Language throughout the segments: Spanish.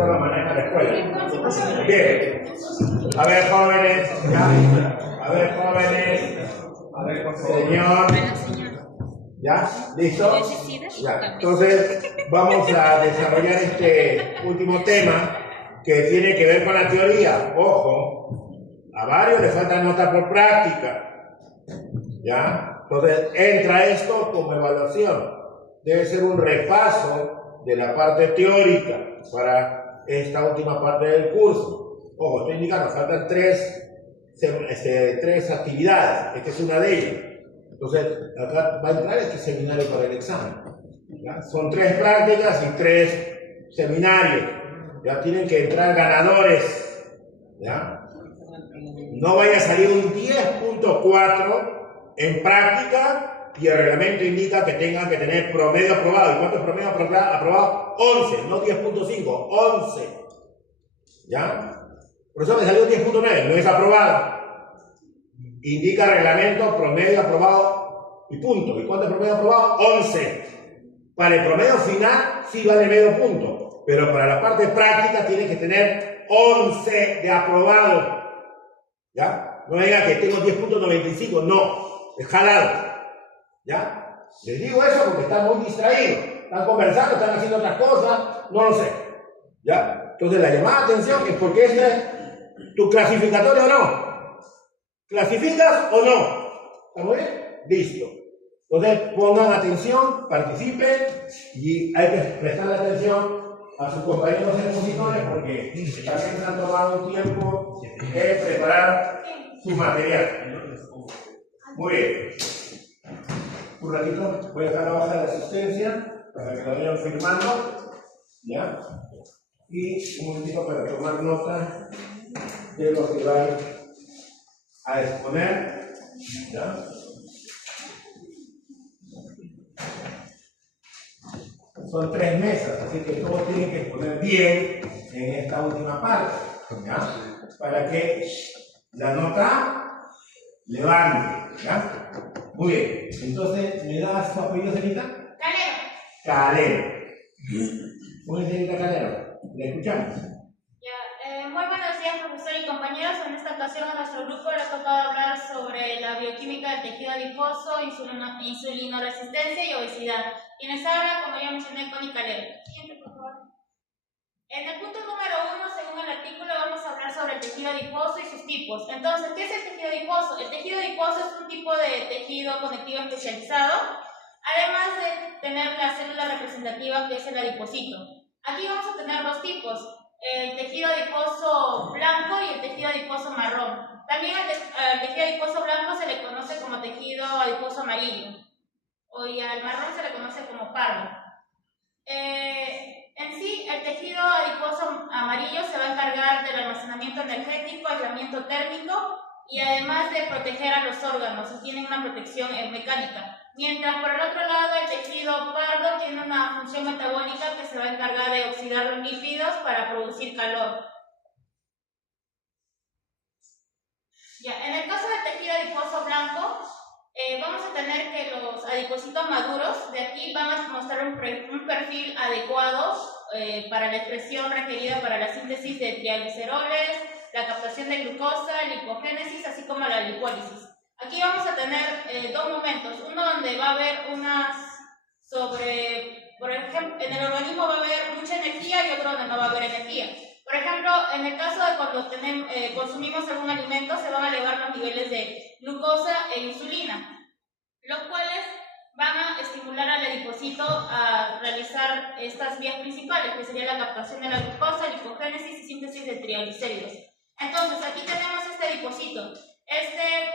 eso lo maneja la escuela. Bien. A ver, jóvenes. ¿Ya? A ver, jóvenes. A ver, señor. ¿Ya? ¿Listo? Ya. Entonces, vamos a desarrollar este último tema que tiene que ver con la teoría. Ojo, a varios les falta nota por práctica. ¿Ya? Entonces, entra esto como evaluación. Debe ser un repaso de la parte teórica para esta última parte del curso. Ojo, estoy indicando, faltan tres actividades. Esta es una de ellas. Entonces, acá va a entrar este seminario para el examen. ¿Ya? Son 3 prácticas y 3 seminarios. Ya tienen que entrar ganadores. ¿Ya? No vaya a salir un 10.4 en práctica y el reglamento indica que tengan que tener promedio aprobado. ¿Y cuánto es promedio aprobado? 11, no 10.5, 11. ¿Ya? Por eso me salió 10.9, no es aprobado. Indica reglamento, promedio aprobado y punto. ¿Y cuánto es promedio aprobado? 11. Para el promedio final sí vale medio punto, pero para la parte práctica tiene que tener 11 de aprobado. ¿Ya? No diga que tengo 10.95, no, es jalado. ¿Ya? Les digo eso porque están muy distraídos, están conversando, están haciendo otras cosas, no lo sé. ¿Ya? Entonces la llamada de atención es porque este es tu clasificatorio o no. ¿Clasificas o no? ¿Estamos bien? Listo. Entonces pongan atención, participen y hay que prestarle atención a sus compañeros expositores porque también se han tomado un tiempo de preparar su material. Muy bien. Un ratito voy a dejar la hoja de asistencia para que lo vayan firmando. ¿Ya? Y un momentito para tomar nota de lo que van a exponer. ¿Ya? Son 3 mesas, así que todos tienen que exponer bien en esta última parte. ¿Ya? Para que la nota levante. ¿Ya? Muy bien. Entonces, ¿me das tu apellido, señorita? Calero. Calero. Muy bien, señorita Calero. ¿Le escuchamos? Muy buenos días, profesor y compañeros. En esta ocasión a nuestro grupo le ha tocado hablar sobre la bioquímica del tejido adiposo, insulinoresistencia y obesidad. Quienes hablan, como ya mencioné, Connie Calero. Siguiente, por favor. En el punto número 1, según el artículo, vamos a hablar sobre el tejido adiposo y sus tipos. Entonces, ¿qué es el tejido adiposo? El tejido adiposo es un tipo de tejido conectivo especializado, además de tener la célula representativa que es el adipocito. Aquí vamos a tener 2 tipos. El tejido adiposo blanco y el tejido adiposo marrón. También al tejido adiposo blanco se le conoce como tejido adiposo amarillo, y al marrón se le conoce como pardo. En sí, el tejido adiposo amarillo se va a encargar del almacenamiento energético, aislamiento térmico y además de proteger a los órganos, y tienen una protección mecánica. Mientras por el otro lado el tejido pardo tiene una función metabólica que se va a encargar de oxidar los lípidos para producir calor. Ya, en el caso del tejido adiposo blanco, vamos a tener que los adipocitos maduros de aquí van a mostrar un perfil adecuado para la expresión requerida para la síntesis de trigliceroles, la captación de glucosa, lipogénesis, así como la lipólisis. Aquí vamos a tener 2 momentos, uno donde va a haber por ejemplo, en el organismo va a haber mucha energía y otro donde no va a haber energía. Por ejemplo, en el caso de cuando consumimos algún alimento, se van a elevar los niveles de glucosa e insulina, los cuales van a estimular al adipocito a realizar estas vías principales, que sería la captación de la glucosa, lipogénesis y síntesis de triglicéridos. Entonces, aquí tenemos este adipocito.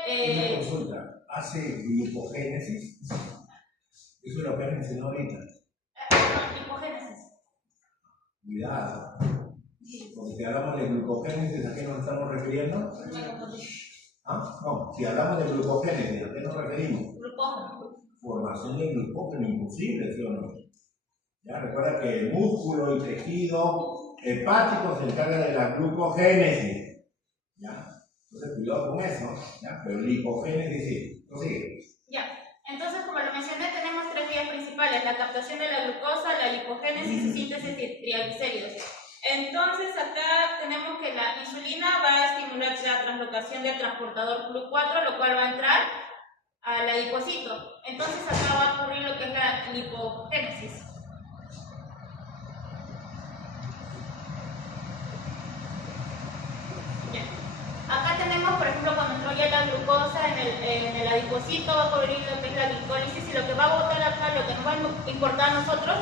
Una consulta, ¿hace glipogénesis? Eso es lo que has mencionado ahorita. No, lipogénesis. Cuidado. Porque si hablamos de glucogénesis, ¿a qué nos estamos refiriendo? ¿Ah? No, si hablamos de glucogénesis, ¿a qué nos referimos? Glucógeno. Formación de glucógeno imposible, ¿sí o no? Ya recuerda que el músculo y tejido hepático se encarga de la glucogénesis. ¿Ya? Entonces, cuidado con eso, ¿ya? Pero lipogénesis sí. Prosigue. Ya. Entonces, como lo mencioné, tenemos 3 vías principales: la captación de la glucosa, la lipogénesis y síntesis de triglicéridos. Entonces acá tenemos que la insulina va a estimular la translocación del transportador Clu4, lo cual va a entrar al adipocito. Entonces acá va a ocurrir lo que es la lipogénesis. Bien. Acá tenemos, por ejemplo, cuando entró ya la glucosa en el adipocito, va a ocurrir lo que es la glicólisis, y lo que va a botar acá, lo que nos va a importar a nosotros,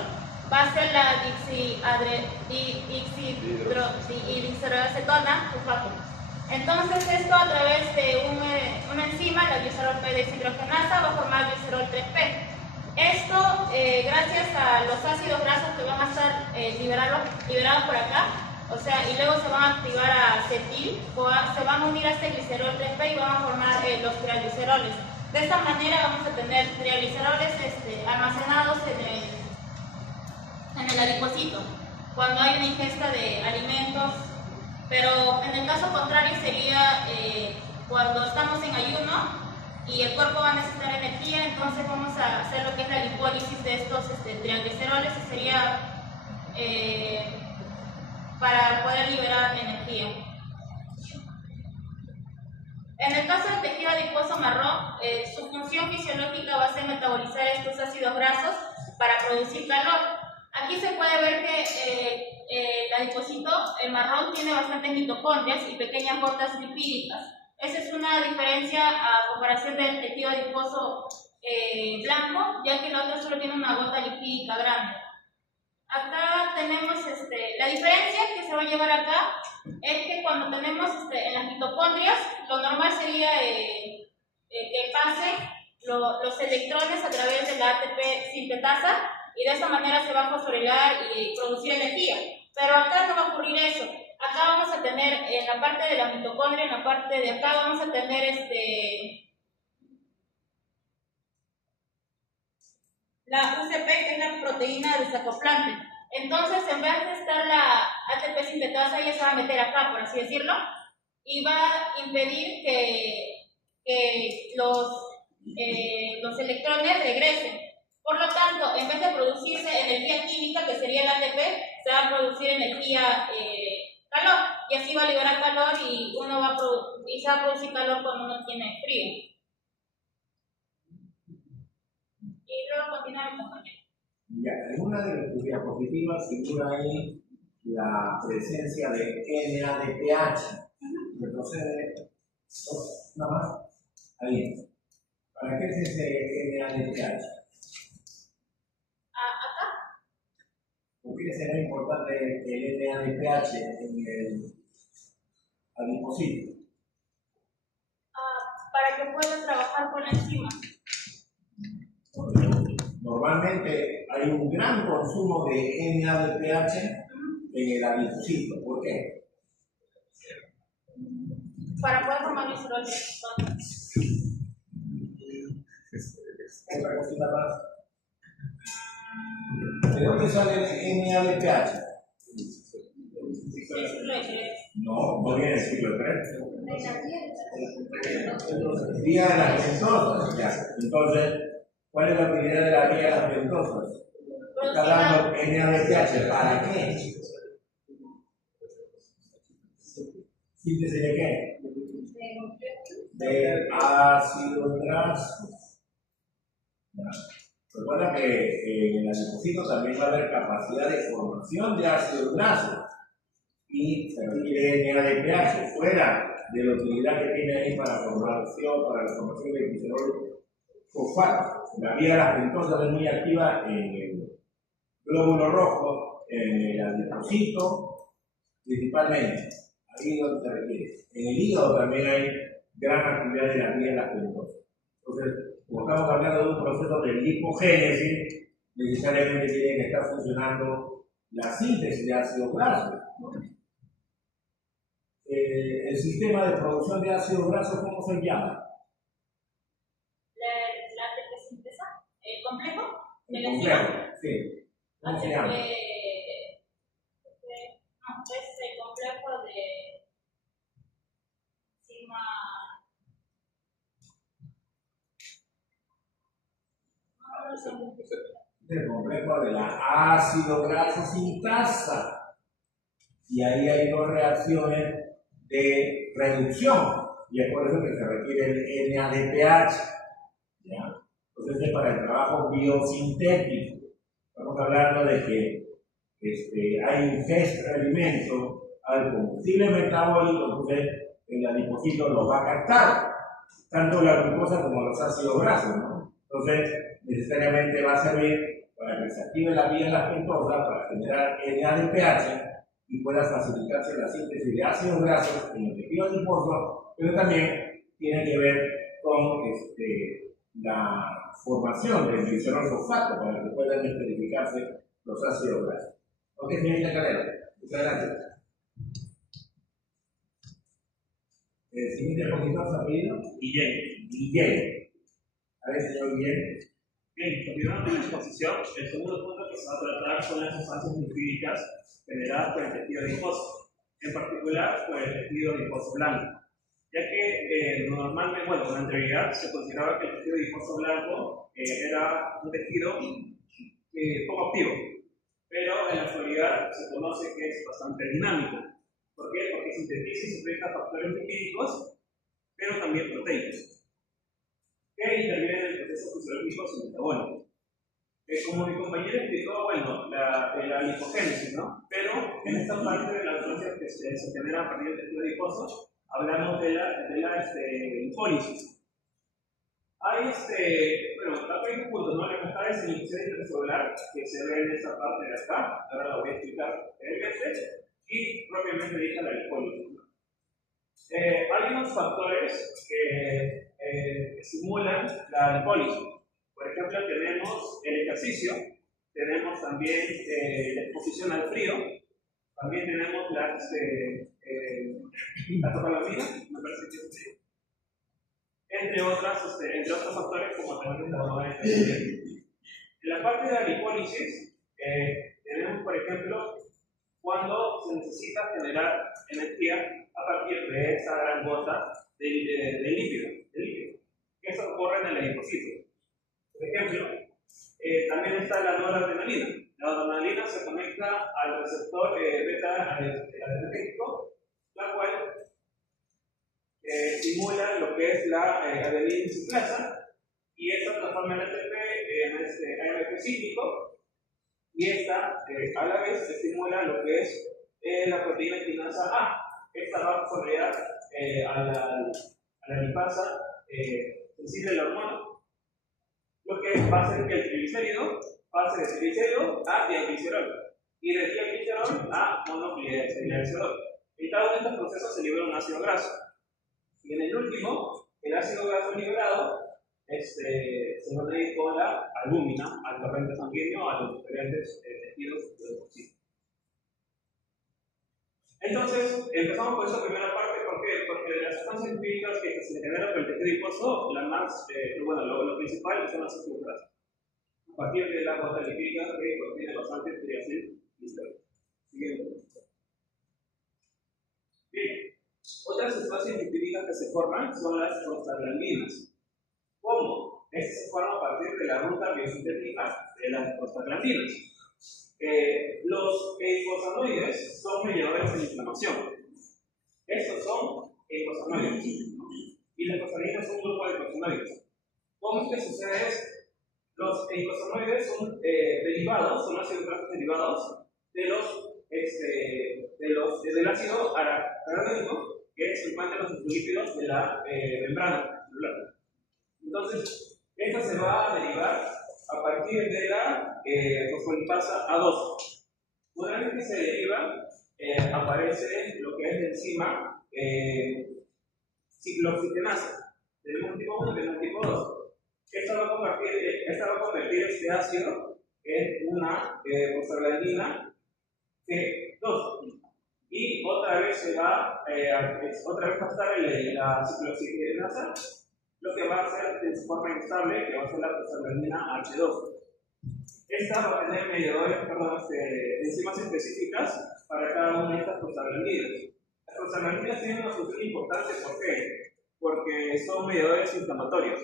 va a ser la dihidroacetona sulfato. Entonces esto a través de una enzima, la glicerol P deshidrogenasa, va a formar glicerol 3P. Esto, gracias a los ácidos grasos que van a estar liberados por acá, o sea, y luego se van a activar a acetil, se van a unir a este glicerol 3P y van a formar los triagliceroles. De esta manera vamos a tener triagliceroles almacenados en el adipocito, cuando hay una ingesta de alimentos, pero en el caso contrario sería cuando estamos en ayuno y el cuerpo va a necesitar energía, entonces vamos a hacer lo que es la lipólisis de estos triagliceroles, y sería para poder liberar energía. En el caso del tejido adiposo marrón, su función fisiológica va a ser metabolizar estos ácidos grasos para producir calor. Aquí se puede ver que el adipocito, el marrón, tiene bastantes mitocondrias y pequeñas gotas lipídicas. Esa es una diferencia a comparación del tejido adiposo blanco, ya que el otro solo tiene una gota lipídica grande. Acá tenemos la diferencia que se va a llevar acá es que cuando tenemos en las mitocondrias, lo normal sería que pasen los electrones a través de la ATP sintetasa, y de esa manera se va a fosforilar y producir energía. Pero acá no va a ocurrir eso. Acá vamos a tener, en la parte de la mitocondria, en la parte de acá, vamos a tener la UCP, que es la proteína desacoplante. Entonces, en vez de estar la ATP sintetasa, ella se va a meter acá, por así decirlo, y va a impedir que los electrones regresen. Por lo tanto, en vez de producirse energía química, que sería el ATP, se va a producir energía calor, y así va a liberar calor, y se va a producir calor cuando uno tiene frío. Y luego continuamos, compañero. Ya, en una de las diapositivas figura ahí la presencia de NADPH. Retrocede, nada más. Ahí. ¿Para qué es ese NADPH? Acá. ¿Por qué será importante el NADPH en el adipocito? Para que pueda trabajar con la enzima. Normalmente hay un gran consumo de NADPH en el adipocito. ¿Por qué? Para poder formar glicerol. Otra cosita más. ¿De dónde sale el NADPH? No, no viene del ciclo 3. Vía de las ventosas, ya. Entonces, ¿cuál es la utilidad de la vía de las ventosas? Está dando NADPH, ¿para qué? ¿Síntesis de qué? De ácido graso. Recuerda que en el adipocito también va a haber capacidad de formación de ácido graso, y se requiere NADPH fuera de la utilidad que tiene ahí para la formación de glicerol fosfato. La vía de las ventosas es muy activa en el glóbulo rojo, en el adipocito principalmente, ahí es donde se requiere. En el hígado también hay gran actividad de la vía de las ventosas. Entonces, como estamos hablando de un proceso de lipogénesis, necesariamente tiene que estar funcionando la síntesis de ácido graso. El sistema de producción de ácido graso, ¿cómo se llama? La ATP sintesa, el complejo. El complejo, sí. ¿Cómo se llama? No, es el complejo de enzima. El complejo de la ácido graso sintasa. y ahí hay dos reacciones de reducción, y es por eso que se requiere el NADPH. ¿Ya? Entonces, es para el trabajo biosintético. Estamos hablando de que hay ingesta de alimentos, hay combustible metabólico, entonces el adipocito lo va a captar, tanto la glucosa como los ácidos grasos, ¿no? Entonces, necesariamente va a servir para que se active la vía lactosa para generar NADPH y pueda facilitarse la síntesis de ácidos grasos en el tejido adiposo, pero también tiene que ver con la formación del glicerol fosfato para que puedan esterificarse los ácidos grasos. Ok, señorita Calero, muchas gracias. Siguiente poquito, apellido. Guillén. A ver, señor Guillén. Bien, continuando con la exposición, el segundo punto que se va a tratar son las sustancias lipídicas generadas por el tejido adiposo, en particular por el tejido adiposo blanco, ya que normalmente, bueno, con anterioridad se consideraba que el tejido adiposo blanco era un tejido poco activo, pero en la actualidad se conoce que es bastante dinámico. ¿Por qué? Porque sintetiza y secreta factores lipídicos, pero también proteicos, que intervienen en el proceso fisiológico y metabólico. Como mi compañero explicó, bueno, la lipogénesis, ¿no? Pero en esta parte de las sustancias que se generan a partir del tejido adiposo, hablamos de la lipólisis. Hay, bueno, acá hay un punto, ¿no? La ventaja es el índice intracelular, que se ve en esta parte de acá, ahora lo voy a explicar brevemente, y propiamente dicha la lipólisis, ¿no? Hay unos factores que estimulan la lipólisis. Por ejemplo, tenemos el ejercicio, tenemos también la exposición al frío, también tenemos la tocalamina, me parece que es frío, entre otros factores como también la hormona de En la parte de la lipólisis, tenemos, por ejemplo, cuando se necesita generar energía a partir de esa gran gota de líquido. Eso ocurre en el adipocito. Por ejemplo, también está la noradrenalina. La noradrenalina se conecta al receptor beta-adrenérgico, la cual estimula lo que es la adenina ciclasa, y esta transforma el ATP en AMP cíclico, y esta a la vez estimula lo que es la proteína quinasa A. Esta va a correr a la lipasa sensible a la hormona, lo que va a hacer que el triglicérido pase de triglicérido a diaglicerol y de diaglicerol a monoglicerol. En cada uno de estos procesos se libera un ácido graso, y en el último, el ácido graso liberado se va a ir con la albúmina al torrente sanguíneo a los diferentes tejidos del bolsillo. Entonces, empezamos con esta primera parte. ¿Por qué? Porque las sustancias lipídicas que se generan por el tejido adiposo, lo principal son las ácidos grasos. A partir de la gota lipídica que contiene bastante triacil y glicerol. Siguiente. Bien. Otras sustancias lipídicas que se forman son las prostaglandinas. ¿Cómo? Estas se forman a partir de la ruta biosintética de las prostaglandinas. Los eicosanoides son mediadores de la inflamación. Estos son eicosanoides. Y las prostaglandinas son un grupo de eicosanoides. ¿Cómo es que sucede esto? Los eicosanoides son derivados, son ácidos grasos derivados del ácido araquidónico, que se encuentra en los lípidos de la membrana celular. Entonces, esta se va a derivar a partir de la fosfolipasa A2. Una vez que se deriva, aparece lo que es la enzima ciclooxigenasa. Tenemos un tipo 1 y tenemos un tipo 2. Esta va a convertir este ácido en una prostaglandina G2. Y otra vez va a estar la ciclooxigenasa, lo que va a hacer de forma inestable, que va a ser la prostaglandina H2. Esta va a tener enzimas específicas para cada una de estas prostaglandinas. Las prostaglandinas tienen una función importante, ¿por qué? Porque son mediadores inflamatorios.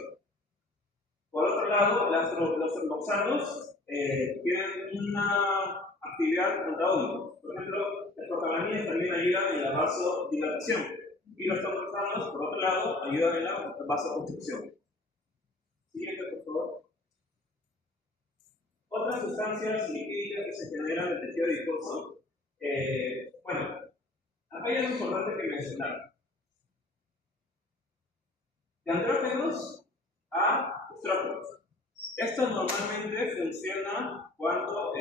Por otro lado, los tromboxanos tienen una actividad antagónica. Por ejemplo, Las prostaglandinas también ayudan en la vasodilatación y los triptófanos, por otro lado, ayudan en la vasoconstricción. Siguiente, por favor. Otras sustancias lipídicas que se generan en el tejido adiposo. Bueno, acá hay algo importante que mencionar. De andrógenos a estrógenos. Esto normalmente funciona cuando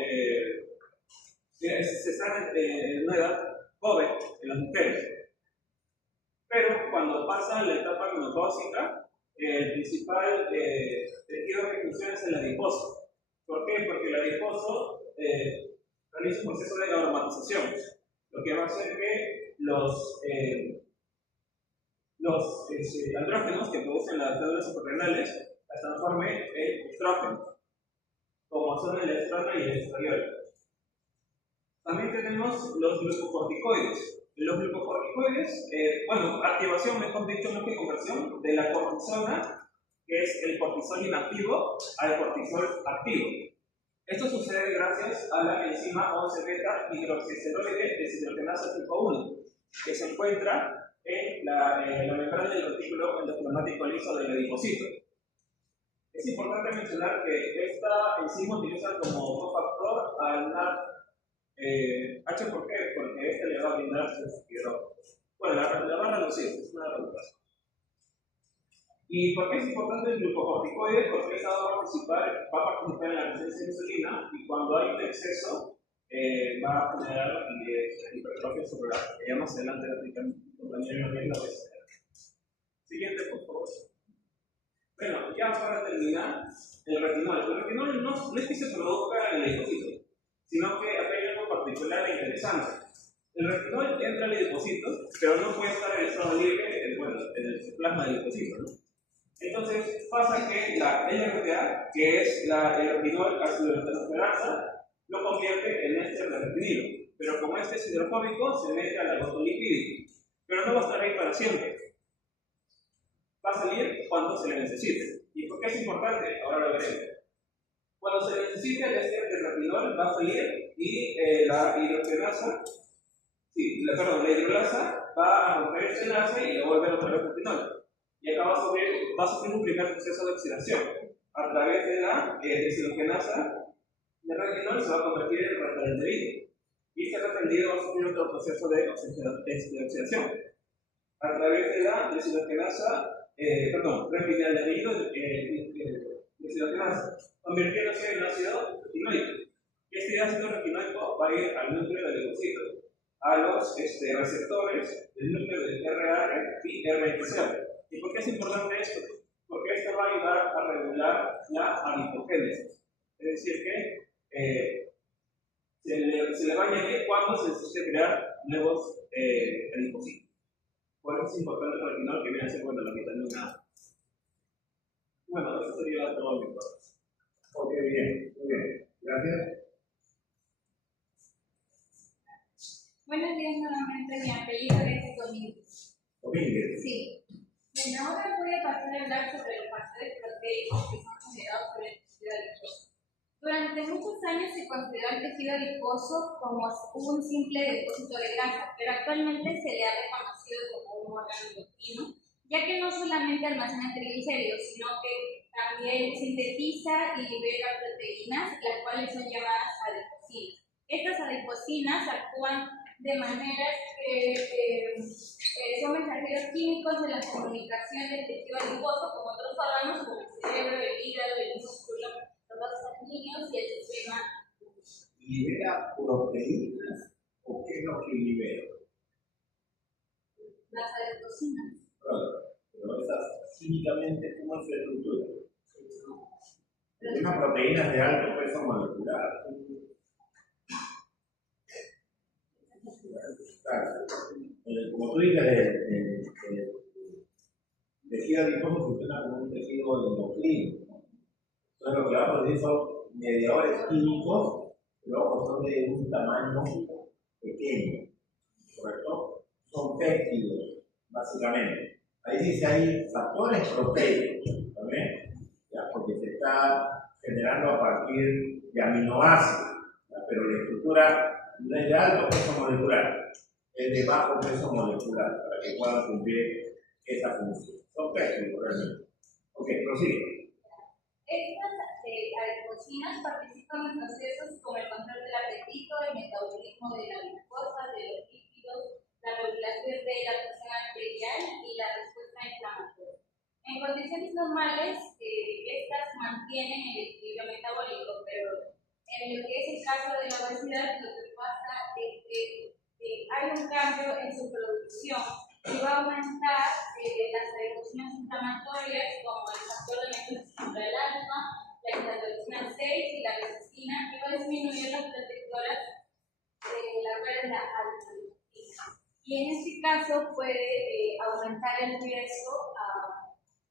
se está en una edad joven, en las mujeres. Pero cuando pasa la etapa menopáusica, el principal tejido que funciona es el adiposo. ¿Por qué? Porque el adiposo realiza un proceso de aromatización, lo que va a hacer que los andrógenos que producen las glándulas suprarrenales las transformen en estrógenos, como son el estrona y el estradiol. También tenemos los glucocorticoides. Los glucocorticoides, activación, mejor dicho, no que conversión de la cortisona, que es el cortisol inactivo, al cortisol activo. Esto sucede gracias a la enzima 11-beta hidroxiesteroide deshidrogenasa tipo 1, que se encuentra en la membrana del retículo endoplasmático liso del adipocito. Es importante mencionar que esta enzima utiliza como cofactor al NAD H. ¿Por qué? Porque este le va a brindar su hidrógeno. Bueno, la va a reducir, es una reducción. ¿Y por qué es importante el glucocorticoide? Porque esta va a participar en la resistencia de insulina y cuando hay un exceso va a generar hipertrofia celular, que ya más adelante mi compañero Gabriel lo va a explicar. Siguiente, por favor. Bueno, ya para terminar, el retinol. El retinol no es que se produzca en el adipocito, sino que acá hay algo particular e interesante. El retinol entra al adipocito, pero no puede estar en estado libre en el plasma del adipocito, ¿no? Entonces pasa que la LRTA, que es el retinol ácido transferasa, lo convierte en este retinilo. Pero como este es hidrofóbico, se mete a la fosfolipídica. Pero no va a estar ahí para siempre. Va a salir cuando se le necesite. ¿Y por qué es importante? Ahora lo veremos. Cuando se necesite el retinol va a salir y la hidrogenasa, la hidrolasa va a romper este enlace y le va a volver otra vez retinol. Y acá va a sufrir un primer proceso de oxidación. A través de la deshidrogenasa, el retinol se va a convertir en retendido. Y este retendido va a sufrir otro proceso de oxidación. A través de la deshidrogenasa, refinaldehído deshidrogenasa, convirtiéndose en ácido retinoico. Este ácido retinoico va a ir al núcleo del adipocito, a los receptores del núcleo del RR y R20. ¿Y por qué es importante esto? Porque esto va a ayudar a regular la adipogénesis. Es decir, que se le va a añadir cuando se necesite crear nuevos adipocitos. Por eso es importante el retinol, que viene a ser la vitamina A. Bueno, eso sería todo mi parte. Ok, bien, muy bien. Gracias. Buenos días nuevamente, mi apellido es Domínguez. Domínguez. Sí. Bien, ahora voy a pasar a hablar sobre los factores proteicos que son generados por el tejido adiposo. Durante muchos años se consideró el tejido adiposo como un simple depósito de grasa, pero actualmente se le ha reconocido como un órgano endocrino, ya que no solamente almacena triglicéridos, sino que también sintetiza y libera proteínas, las cuales son llamadas adiposinas. Estas adiposinas actúan de maneras que son mensajeros químicos de la comunicación del tejido adiposo con otros órganos como el cerebro, el hígado, el músculo, los vasos sanguíneos y el sistema. ¿Libera proteínas o qué es lo que libera? Las adiposinas. Pero esas químicamente, ¿cómo es la estructura? Una proteína de alto peso molecular. Como tú dices, el tejido adiposo funciona como un tejido endocrino. Entonces, lo que va a producir son mediadores químicos, que luego son de un tamaño pequeño, ¿correcto? Son péptidos, básicamente. Ahí dice hay factores proteicos, ¿también? ¿Ya? Porque se está generando a partir de aminoácidos, ¿ya? Pero la estructura No es de alto peso molecular, es de bajo peso molecular para que puedan cumplir esa función. Son pésimos realmente. Ok, prosigue. Estas adipocinas participan en procesos como el control del apetito, el metabolismo de la glucosa, de los lípidos, la regulación de la presión arterial y la respuesta inflamatoria. En condiciones normales, estas mantienen el equilibrio metabólico, pero en lo que es el caso de la obesidad, lo que pasa es que hay un cambio en su producción y va a aumentar las adipocinas inflamatorias como el factor de metiloxidil alfa, la interleucina 6 y la leucina, y va a disminuir las protectoras de la red alfa. Y en este caso puede aumentar el riesgo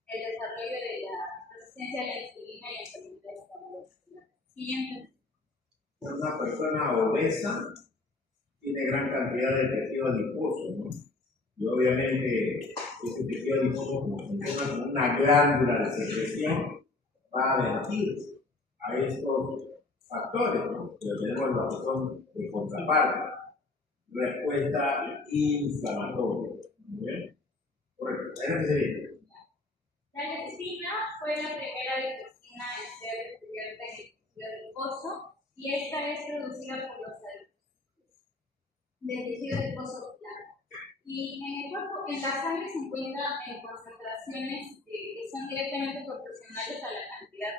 el desarrollo de la resistencia a la insulina y enfermedades cardiovasculares. Siguiente. Una persona obesa tiene gran cantidad de tejido adiposo, ¿no? Y obviamente ese tejido adiposo, como funciona como una glándula de secreción, va a advertir a estos factores, ¿no? Que tenemos la razón de contraparte. Respuesta inflamatoria. ¿Muy bien? Correcto. La leucina fue la primera adipocina en ser descubierta en el tejido adiposo y esta es producida por los adipocitos del tejido adiposo plano. Y en el cuerpo, en la sangre se encuentra en concentraciones que son directamente proporcionales a la cantidad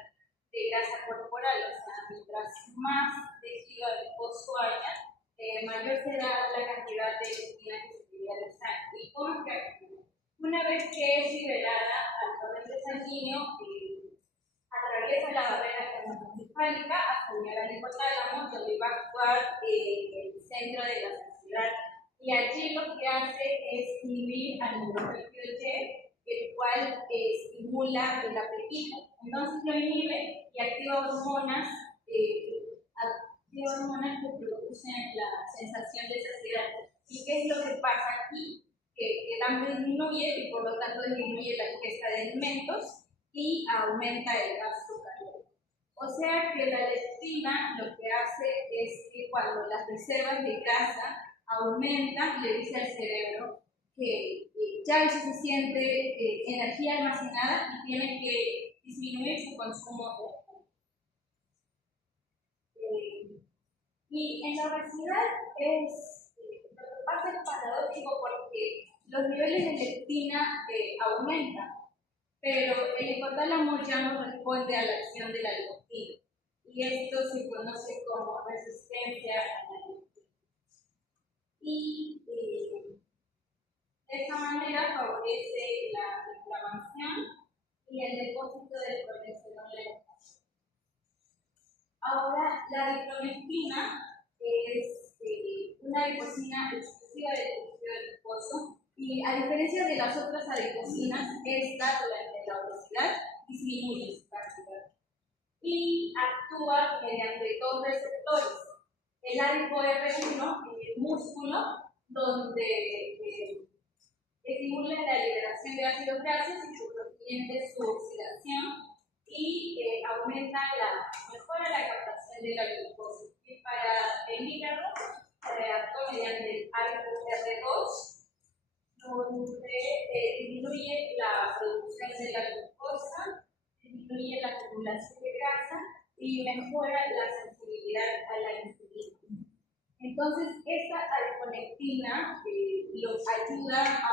de grasa corporal, o sea, mientras más tejido adiposo haya, mayor será la cantidad de leucina que se libera en sangre. ¿Y cómo que una vez que es liberada al torrente sanguíneo, atraviesa la barrera hematoencefálica hasta llegar al hipotálamo, donde va a actuar el centro de la saciedad. Y allí lo que hace es inhibir al neuropéptido Y, el cual estimula el apetito. Entonces lo inhibe y activa hormonas que producen la sensación de saciedad. ¿Y qué es lo que pasa aquí? Que el hambre disminuye y por lo tanto disminuye la ingesta de alimentos y aumenta el gasto calórico. O sea que la leptina lo que hace es que cuando las reservas de grasa aumentan, le dice al cerebro que ya hay suficiente energía almacenada y tiene que disminuir su consumo de y en la obesidad lo que pasa es paradójico porque los niveles de leptina aumentan, pero el hipotálamo ya no responde a la acción de la leptina. Y esto se conoce como resistencia a la leptina. Y de esta manera favorece la inflamación y el depósito del colesterol en la sangre. Ahora, la diclonectina es una adipocina exclusiva del tejido adiposo y a diferencia de las otras adipocinas, esta durante la obesidad disminuye su cantidad y actúa mediante dos receptores. El ADIPO-R1 en el músculo, donde estimula la liberación de ácidos grasos y por consiguiente su oxidación y mejora la captación de la glucosa. Y para el hígado actúa mediante el ADIPO-R2, donde disminuye la producción de la glucosa, disminuye la acumulación de grasa y mejora la sensibilidad a la insulina. Entonces, esta adiponectina los ayuda a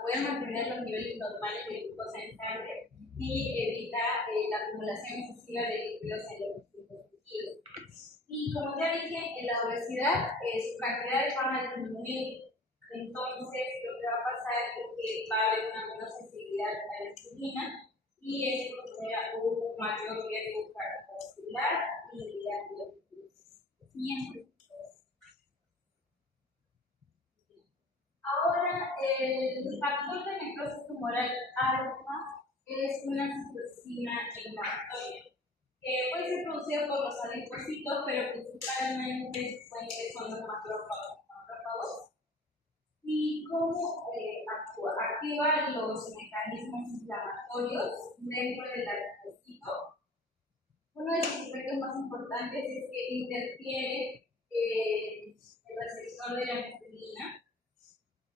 poder mantener los niveles normales de glucosa en sangre y evita la acumulación excesiva de lípidos en los tejidos. Y como ya dije, en la obesidad su cantidad va a disminuir. Entonces, lo que va a pasar es que va a haber una menor sensibilidad a la insulina y esto genera un mayor riesgo cardiovascular y de arteriosclerosis. Siguiente. Ahora, el factor de necrosis tumoral alfa es una citocina inflamatoria que puede ser producida por los adipocitos, pero principalmente su fuente son los macrófagos. ¿Y cómo actúa? Activa los mecanismos inflamatorios dentro del adipocito. Uno de los efectos más importantes es que interfiere el receptor de la insulina,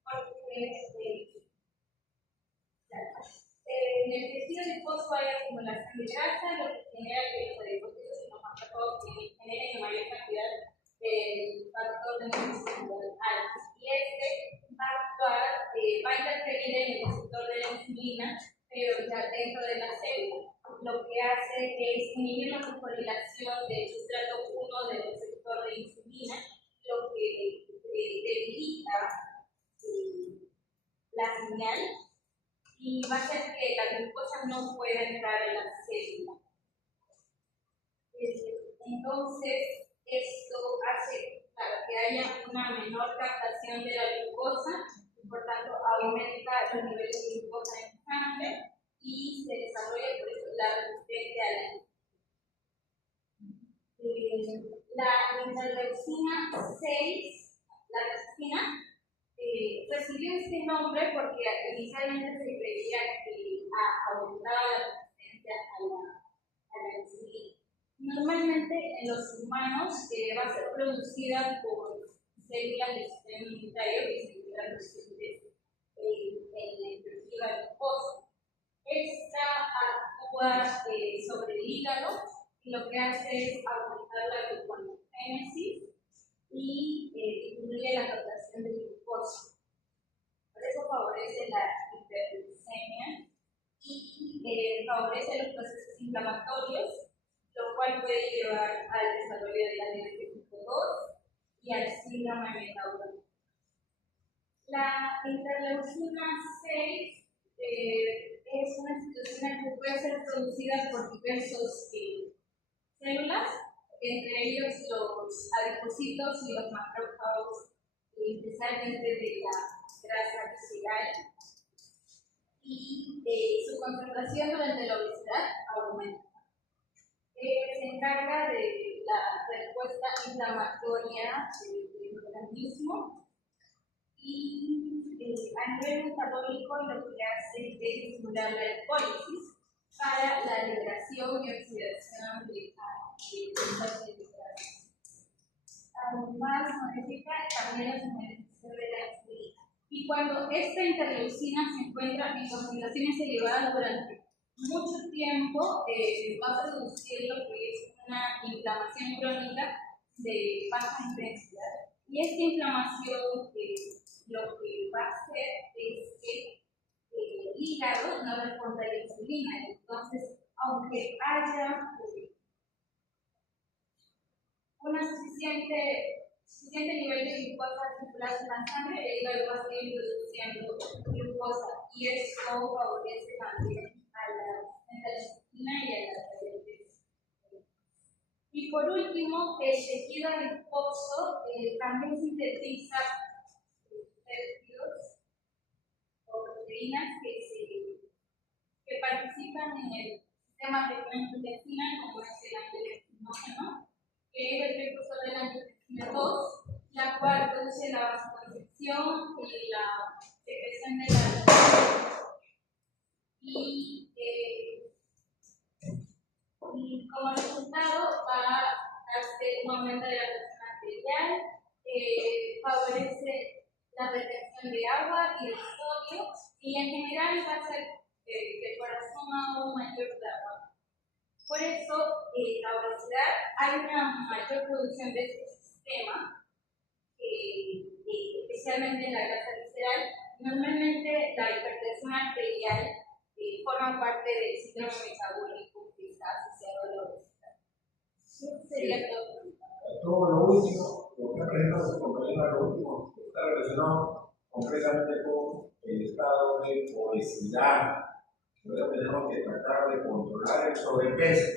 porque en el tejido adiposo hay acumulación de grasa, lo que genera que los adipocitos y los macrófagos generen mayor cantidad del factor de insulina alto. Y este va a actuar, va a interferir en el receptor de la insulina, pero ya dentro de la célula. Lo que hace es inhibir la fosforilación del sustrato 1 del receptor de insulina, lo que debilita la señal y va a hacer que la glucosa no pueda entrar en la célula. Entonces, esto hace que haya una menor captación de la glucosa y por tanto aumenta los niveles de glucosa en sangre y se desarrolla por eso la resistencia a la interleucina 6, la resina, recibió este nombre porque inicialmente se creía que aumentaba la resistencia a la insulina. Normalmente en los humanos va a ser producida por células del sistema inmunitario que se encuentran presentes en el tejido adiposo. Esta actúa sobre el hígado y lo que hace es aumentar la gluconeogénesis y disminuye la captación de glucosa. Por eso favorece la hiperglucemia y favorece los procesos inflamatorios, lo cual puede llevar al desarrollo de la diabetes tipo 2 y al síndrome metabólico. La interleucina 6 es una citocina que puede ser producida por diversos células, entre ellos los adipocitos y los macrófagos, especialmente de la grasa visceral, y su concentración durante la obesidad aumenta. Se encarga de la respuesta inflamatoria del organismo y a nivel metabólico lo que hace es estimular la hipólisis para la liberación y oxidación de estas grasas. Además, modifica también la señalización de la insulina. Y cuando esta interleucina se encuentra en concentraciones elevadas durante mucho tiempo, va a producir lo que es una inflamación crónica de baja intensidad. Y esta inflamación lo que va a hacer es que el hígado no responda a la insulina. Entonces, aunque haya un suficiente nivel de glucosa circulante en la sangre, el hígado va a seguir produciendo glucosa y esto favorece también a la insulina y a la diabetes. Y por último, el tejido adiposo también sintetiza péptidos o proteínas que participan en el sistema de intestinal, como es el angiotensina, que es el precursor de la angiotensina 2, la cual produce la vasoconstricción y la secreción de la y como resultado va a darse un aumento de la presión arterial, favorece la retención de agua y de sodio y en general va a hacer que el corazón haga un mayor trabajo. Por eso, la obesidad, hay una mayor producción de este sistema, especialmente en la grasa visceral. Normalmente la hipertensión arterial forma parte del síndrome metabólico que está asociado a la obesidad. Eso sería todo. Todo lo último, lo que ha presentado su compañero, lo último, está relacionado concretamente con el estado de obesidad. Luego tenemos que tratar de controlar el sobrepeso.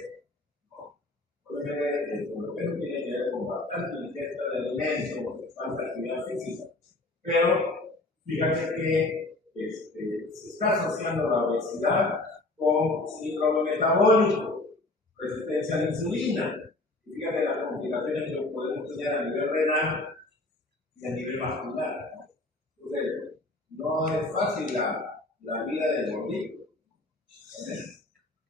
Obviamente, el sobrepeso tiene que ver con bastante ingesta de alimentos, falta de actividad física. Pero fíjate que se está asociando la obesidad con síndrome metabólico, resistencia a la insulina. Y fíjate las complicaciones que podemos tener a nivel renal y a nivel vascular. Entonces, no es fácil la vida del gordito.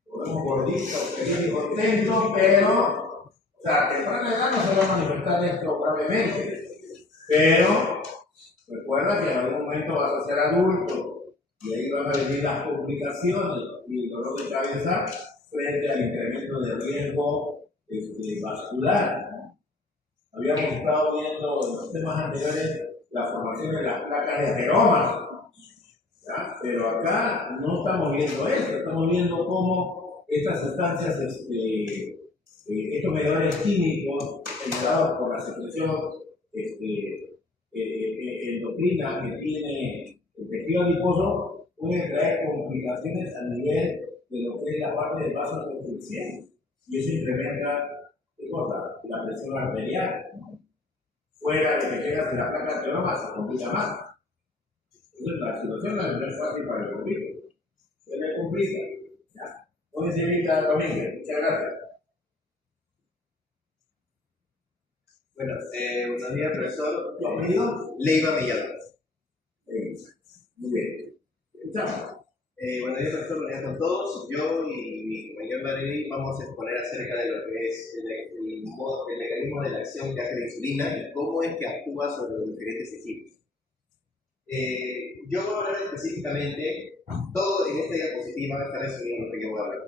Lo vemos gordito, feliz y contento, pero O sea, temprana edad no se va a manifestar esto gravemente, pero recuerda que en algún momento vas a ser adulto y ahí van a venir las complicaciones y el dolor de cabeza frente al incremento de riesgo vascular. Habíamos estado viendo en los temas anteriores la formación de las placas de ateromas, ¿ya? Pero acá no estamos viendo esto, estamos viendo cómo estas sustancias, estos mediadores químicos generados por la secreción endocrina que tiene el tejido adiposo pueden traer complicaciones a nivel de lo que es la parte del vaso constricción, y eso incrementa la presión arterial, ¿no? Fuera de que llegas en la placa de ateroma se complica más. Entonces la situación no es fácil para el conflicto, se le complica. ¿Ya? Muy señorita Domínguez, muchas gracias. Bueno, buenos días, profesor. ¿Tu apellido? Leiva Mellado. Muy bien. Escuchamos. Buenos días, profesor. Buenos días con todos. Yo y mi compañero Larry vamos a exponer acerca de lo que es el mecanismo de la acción que hace la insulina y cómo es que actúa sobre los diferentes tejidos. Yo voy a hablar específicamente, todo en esta diapositiva está resumido lo que yo voy a hablar.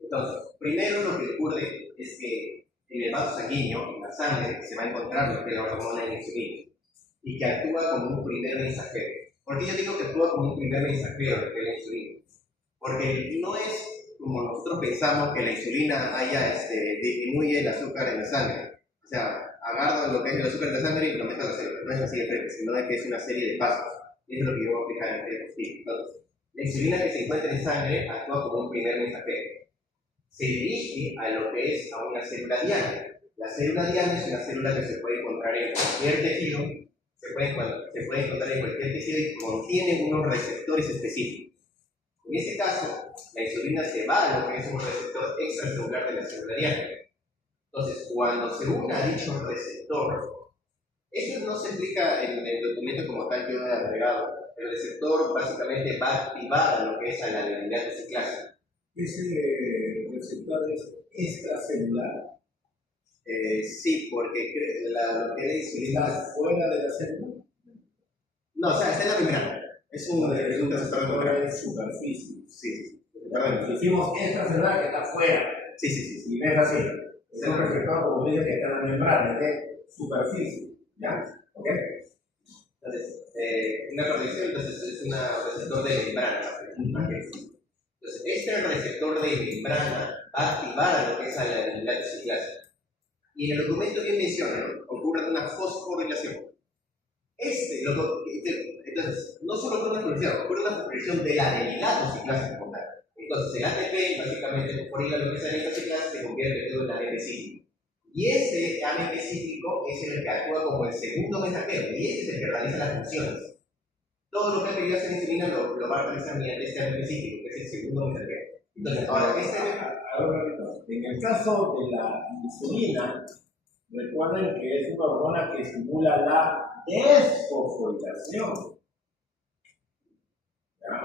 Entonces, primero lo que ocurre es que en el vaso sanguíneo, en la sangre, se va a encontrar lo que es la hormona de la insulina y que actúa como un primer mensajero. ¿Por qué yo digo que actúa como un primer mensajero lo que es la insulina? Porque no es como nosotros pensamos que la insulina disminuye el azúcar en la sangre. O sea, agarro lo que es el azúcar en la sangre y lo meto a la célula. No es así de frente, sino que es una serie de pasos. Y eso es lo que yo voy a explicar en este diapositiva. Entonces, la insulina que se encuentra en sangre actúa como un primer mensajero. Se dirige a lo que es a una célula diana. La célula diana es una célula que se puede encontrar en cualquier tejido, se puede encontrar en cualquier tejido y contiene unos receptores específicos. En este caso, la insulina se va a lo que es un receptor extracelular de la célula diana. Entonces, cuando se une a dicho receptor, eso no se explica en el documento como tal que yo he agregado. El receptor básicamente va a activar a lo que es a la adenina ciclasa. ¿Ese receptor es extracelular? Sí, porque lo que es la insulina... ¿Está fuera de la célula? No, o sea, está en la membrana. Es un receptor de membrana. En superficie. Sí. Si decimos extracelular que está fuera. Sí. Y no es así. Es un receptor, como dice, que está en la membrana, es de superficie. ¿Ya? ¿Ok? Entonces, una corrección, entonces es un receptor de membrana. Entonces, este receptor de membrana va a activar lo que es a la adenina ciclasa. Y en el documento bien menciona, ¿no? Ocurre una fosforilación. Entonces, no solo ocurre una fosforilación, ocurre una fosforilación de la adenina ciclasa como tal. Entonces, el ATP básicamente fosforila lo que es la adenina ciclasa y se convierte todo en AMP cíclico. Y ese AMP cíclico es el que actúa como el segundo mensajero, y ese es el que realiza las funciones. Todo lo que ha querido hacer la insulina lo va a realizar mediante este AMP cíclico, que es el segundo mensajero. Entonces, ahora, en el caso de la insulina, recuerden que es una hormona que estimula la desfosforilación. ¿Ya?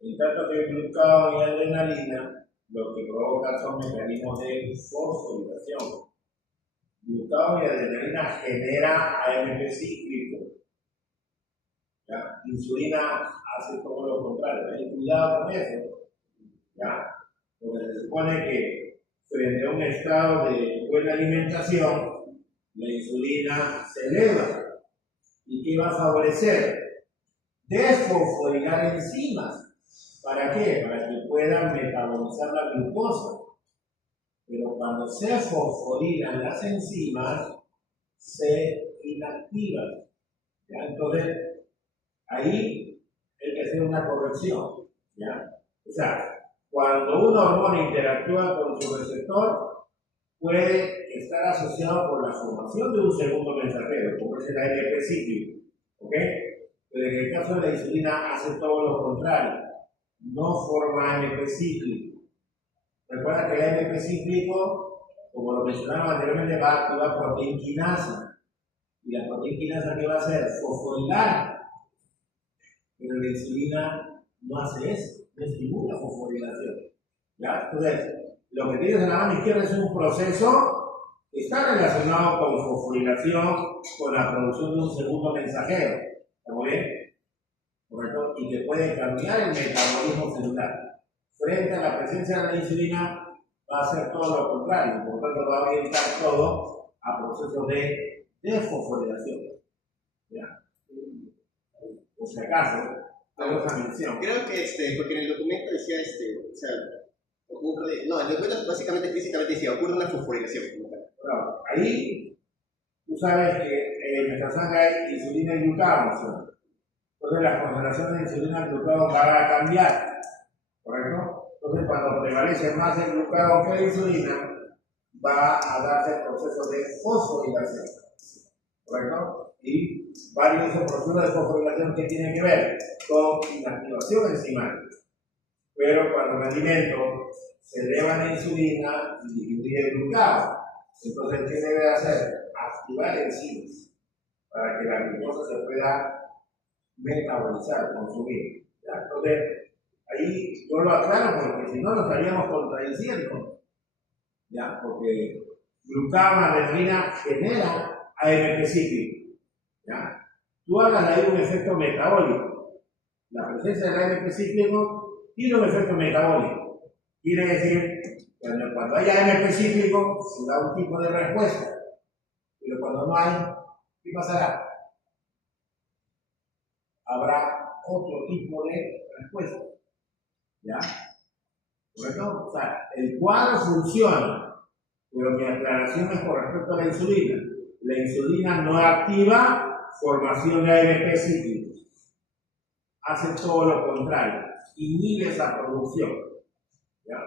En tanto que el glucagón y adrenalina lo que provocan son mecanismos de fosforilación. Glucagón y adrenalina genera AMP cíclico. ¿Ya? Insulina hace todo lo contrario. Hay cuidado con eso. ¿Ya? Porque se supone que frente a un estado de buena alimentación, la insulina se eleva. ¿Y qué va a favorecer? Desfosforilar enzimas. ¿Para qué? Para que puedan metabolizar la glucosa. Pero cuando se fosforilan las enzimas, se inactivan. ¿Ya? Entonces, ahí hay que hacer una corrección. ¿Ya? O sea, cuando una hormona interactúa con su receptor, puede estar asociado con la formación de un segundo mensajero, como es el AMP cíclico. ¿Ok? Pero en el caso de la insulina hace todo lo contrario. No forma AMP cíclico. Recuerda que el AMP cíclico, como lo mencionamos anteriormente, va a activar proteína quinasa. Y la proteína quinasa, ¿qué va a hacer? Fosforilar. Pero la insulina no hace eso, no estimula la fosforilación. ¿Ya? Entonces, lo que tienes en la mano izquierda es un proceso está relacionado con fosforilación, con la producción de un segundo mensajero. ¿Estamos bien? ¿Correcto? Y que puede cambiar el metabolismo celular. Frente a la presencia de la insulina, va a hacer todo lo contrario, por lo tanto va a orientar todo a procesos de desfosforilación. ¿Ya? Por si acaso, hago esa mención. Creo que porque en el documento decía o sea, ocurre, no, el documento básicamente físicamente decía, ocurre una fosforilación. Claro, ahí tú sabes que en nuestra sangre hay insulina y glucagón, ¿sí? Entonces las concentraciones de insulina y glucagón van a cambiar, ¿correcto? Entonces cuando prevalece más el glucagón que la insulina, va a darse el proceso de fosforilación, ¿correcto? Y varios de esos procesos de fosforilación que tienen que ver con inactivación enzimática. Pero cuando me alimento, se eleva la insulina y disminuye el glucagón. Entonces, ¿qué debe hacer? Activar enzimas para que la glucosa se pueda metabolizar, consumir. ¿Ya? Entonces, ahí yo lo aclaro porque si no nos estaríamos contradiciendo. ¿Ya? Porque glucagón, adrenalina genera AMP cíclico. ¿Ya? Tú hablas de ahí un efecto metabólico. La presencia del AMP cíclico tiene un efecto metabólico. Quiere decir, cuando hay AMP cíclico, se da un tipo de respuesta. Pero cuando no hay, ¿qué pasará? Habrá otro tipo de respuesta. ¿Ya? ¿Correcto? O sea, el cuadro funciona, pero mi aclaración es con respecto a la insulina. La insulina no activa formación de AMP cíclico. Hace todo lo contrario, inhibe esa producción. ¿Ya?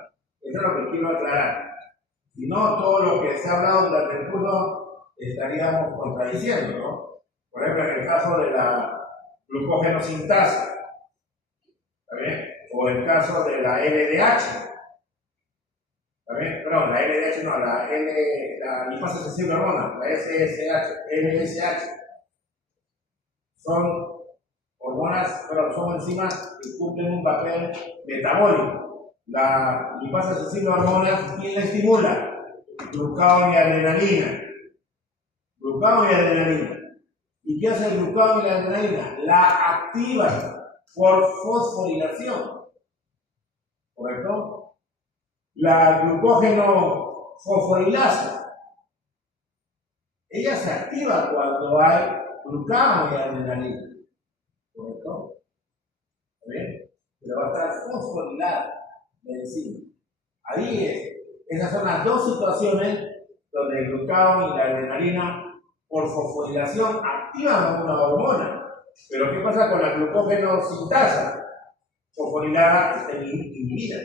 Eso es lo que quiero aclarar. Si no, todo lo que se ha hablado durante el curso estaríamos contradiciendo, ¿no? Por ejemplo, en el caso de la glucógeno sintasa, ¿está bien? O el caso de la LDH, ¿está bien? Perdón, la LDH no, la lipasa sensible hormona, la LSH. Son hormonas, pero son enzimas que cumplen un papel metabólico. La lipasa sensible hormona, ¿quién la estimula? Glucagón y adrenalina. Glucagón y adrenalina. ¿Y qué hace el glucagón y la adrenalina? La activan por fosforilación. ¿Correcto? La glucógeno fosforilasa. Ella se activa cuando hay glucagón y adrenalina. ¿Correcto? ¿Está bien? Pero va a estar fosforilada de encima. Ahí esas son las dos situaciones donde el glucagón y la adrenalina por fosforilación activan una hormona. Pero ¿qué pasa con la glucógeno sintasa? Fosforilada está inhibida.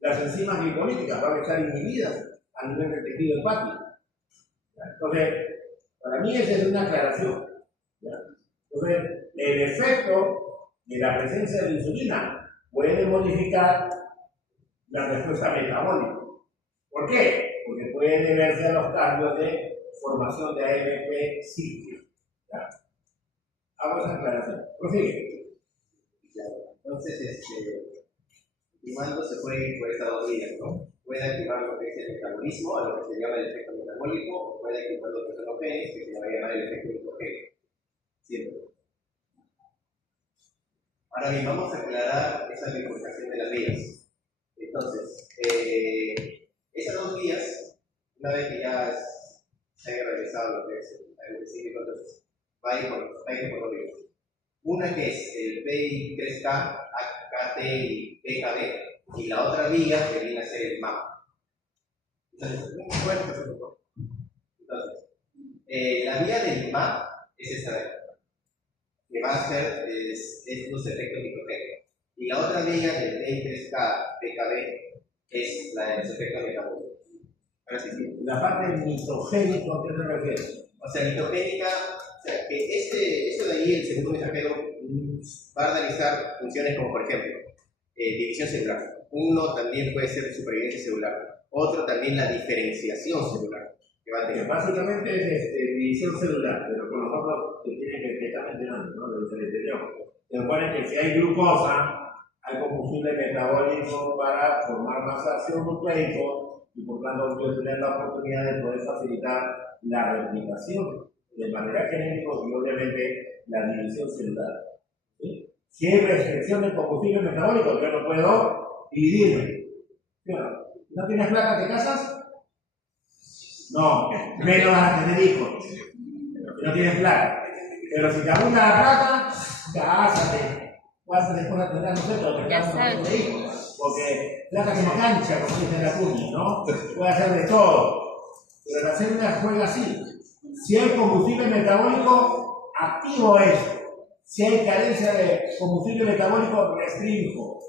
Las enzimas glicolíticas van a estar inhibidas a nivel del tejido hepático. Entonces, para mí esa es una aclaración. ¿Ya? Entonces, el efecto de la presencia de la insulina puede modificar la respuesta metabólica. ¿Por qué? Porque puede deberse a los cambios de formación de AMP cíclico. Hago esa aclaración. Prosigue. Entonces, activando se puede ir por estas dos vías, ¿no? Puede activar lo que es el metabolismo, a lo que se llama el efecto metabólico, o puede activar lo que son los genes, que se va a llamar el efecto glucogénico. Siempre. Ahora bien, vamos a aclarar esa bifurcación de las vías. Entonces, esas dos vías, una vez que ya se haya realizado lo que es el específico, entonces va a ir por dos vías. Una que es el PI3K, AKT y PKB, y la otra vía que viene a ser el MAP. Entonces, la vía del MAP es esta de acá, que va a ser los efectos microgénicos. Y la otra vía del PI3K, PKB, es la de los efectos metabólicos. Ahora sí, sí. La parte mitogénica, ¿a qué se refiere? O sea, mitogénica, o sea, que esto de ahí, el segundo mensajero, va a analizar funciones como, por ejemplo, división celular. Uno también puede ser supervivencia celular. Otro también la diferenciación celular. Que va a tener. Básicamente es división celular, pero con los otros que tienen que estar mencionando, ¿no? Lo diferenciación. Se supone que si hay glucosa, hay combustible metabólico para formar más ácido nucleico y por tanto yo tener la oportunidad de poder facilitar la replicación de manera genética y obviamente la división celular. ¿Sí? Si hay restricción del combustible metabólico, yo no puedo dividirme. ¿No tienes plata, te casas? No, menos vas a tener hijos. No tienes plata. Pero si te abunda la plata, cásate. ¿Cuántas después tendrás nosotros? Tendrás un montón de hijos. Porque plata como cancha, como dice la cuña, ¿no? Puede hacer de todo. Pero la célula juega así. Si hay combustible metabólico, activo eso. Si hay carencia de combustible metabólico, restringo.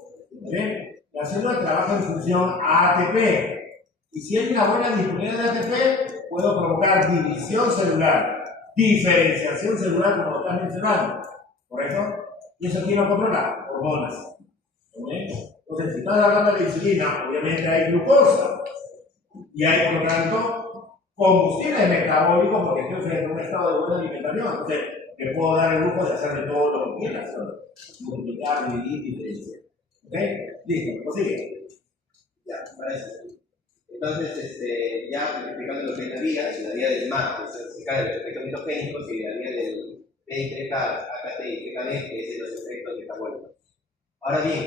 ¿Bien? La célula trabaja en función ATP. Y si hay una buena disponibilidad de ATP, puedo provocar división celular, diferenciación celular, como lo estás mencionando. ¿Correcto? ¿Y eso quién lo controla? Hormonas. ¿Bien? Entonces, si estás hablando de insulina, obviamente hay glucosa. Y hay, por lo tanto, combustible metabólico, porque estoy en un estado de buena alimentación. Entonces, te puedo dar el lujo de hacerle todo lo que quieras. Multiplicar, dividir, diferenciar. ¿Ok? Listo, prosigue. Ya, parece. Entonces, ya explicando lo que es la vía del MAP, que se encarga de los efectos mitogénicos, y la vía del PI3K, AKT y TKB, que es de los efectos metabólicos. Ahora bien,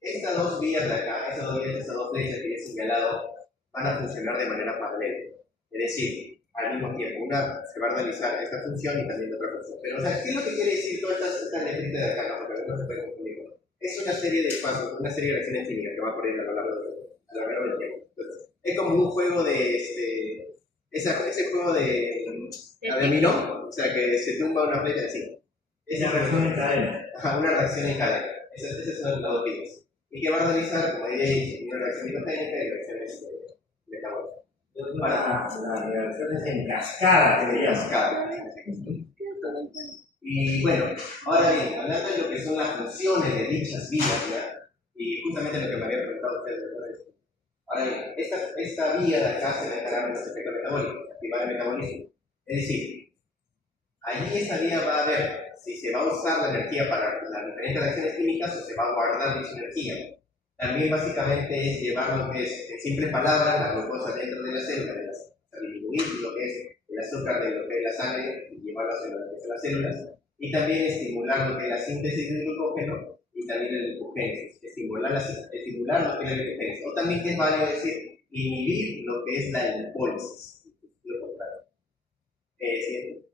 estas dos vías de acá, estas dos flechas que he señalado, van a funcionar de manera paralela. Es decir, al mismo tiempo, una se va a realizar esta función y también otra función. Pero, o sea, ¿qué es lo que quiere decir todas estas letritas de acá? No, porque no se puede confundir. Es una serie de pasos, una serie de reacciones químicas que va a ocurrir a lo largo del tiempo. Entonces, es como un juego de ese juego de dominó, o sea, que se tumba una flecha así. Esa reacción en cadena. Ajá, una reacción en cadena. Esas son las dos vías. Y que va a realizar, como ya he dicho, una reacción mitogénica y reacciones metabólicas. Las reacciones en cascada, que le llaman. Cascada. Y bueno, ahora bien, hablando de lo que son las funciones de dichas vías, ¿ya? Y justamente lo que me había preguntado ustedes. Ahora bien, esta vía de acá se va a encargar de los efectos metabólicos, activar el metabolismo. Es decir, allí esta vía va a ver si se va a usar la energía para las diferentes reacciones químicas o se va a guardar dicha energía. También básicamente es llevar lo que es, en simples palabras, la glucosa dentro de la célula, disminuir lo que es el azúcar de lo que es la sangre y llevarlo a las células. Y también estimular lo que es la síntesis del glucógeno y también el glucógeno, estimular lo que es la glucógeno. O también que es válido decir, inhibir lo que es la glucólisis. Lo contrario. ¿Cierto?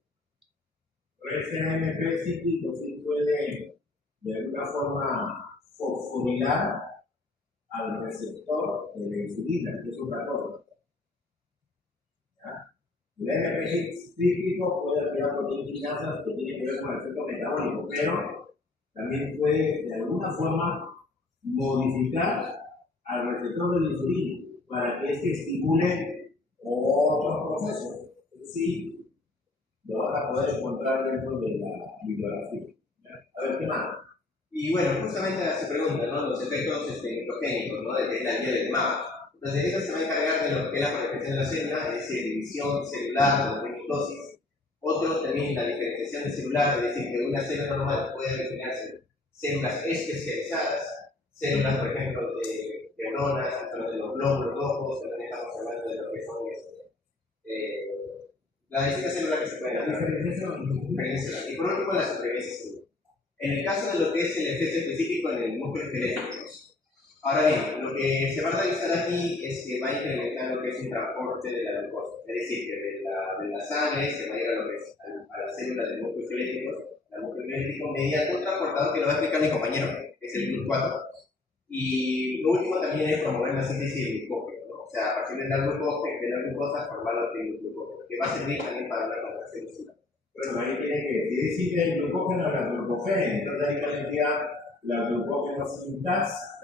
Pero ese AMP cíclico sí puede de alguna forma fosforilar al receptor de la insulina, que es otra cosa. ¿Ya? El AMP cíclico puede activar proteínas que tienen que ver con el efecto metabólico, pero también puede de alguna forma modificar al receptor de la insulina para que éste estimule otros procesos. Es decir, lo vas a poder encontrar dentro de la bibliografía. A ver, ¿qué más? Y bueno, justamente se pregunta, ¿no? Los efectos mitogénicos, ¿no? De la vía del MAP. Entonces, esto se va a encargar de lo que es la protección de la célula, es decir, división celular, de mitosis. Otro también la diferenciación de celular, es decir, que una célula normal puede originarse células especializadas, células, por ejemplo, de neuronas, de los glóbulos rojos, también estamos hablando de lo que son las distintas células que se pueden hacer. Y por último, la supervivencia celular. En el caso de lo que es el efecto específico en el músculo esquelético. Ahora bien, lo que se va a realizar aquí es que va a incrementar lo que es un transporte de la glucosa. Es decir, que de la sangre se va a ir a lo que es a la célula del músculo esquelético, mediante un transportador que lo va a explicar mi compañero, que es el GLUT4. Y lo último también es promover la síntesis del glucógeno, ¿no? O sea, a partir de la glucosa, formar lo que es el glucógeno, que va a servir también para la contracción muscular. Bueno, ahí tiene que decir el glucógeno a la glucógeno, entonces hay que decir la glucógeno sintasa,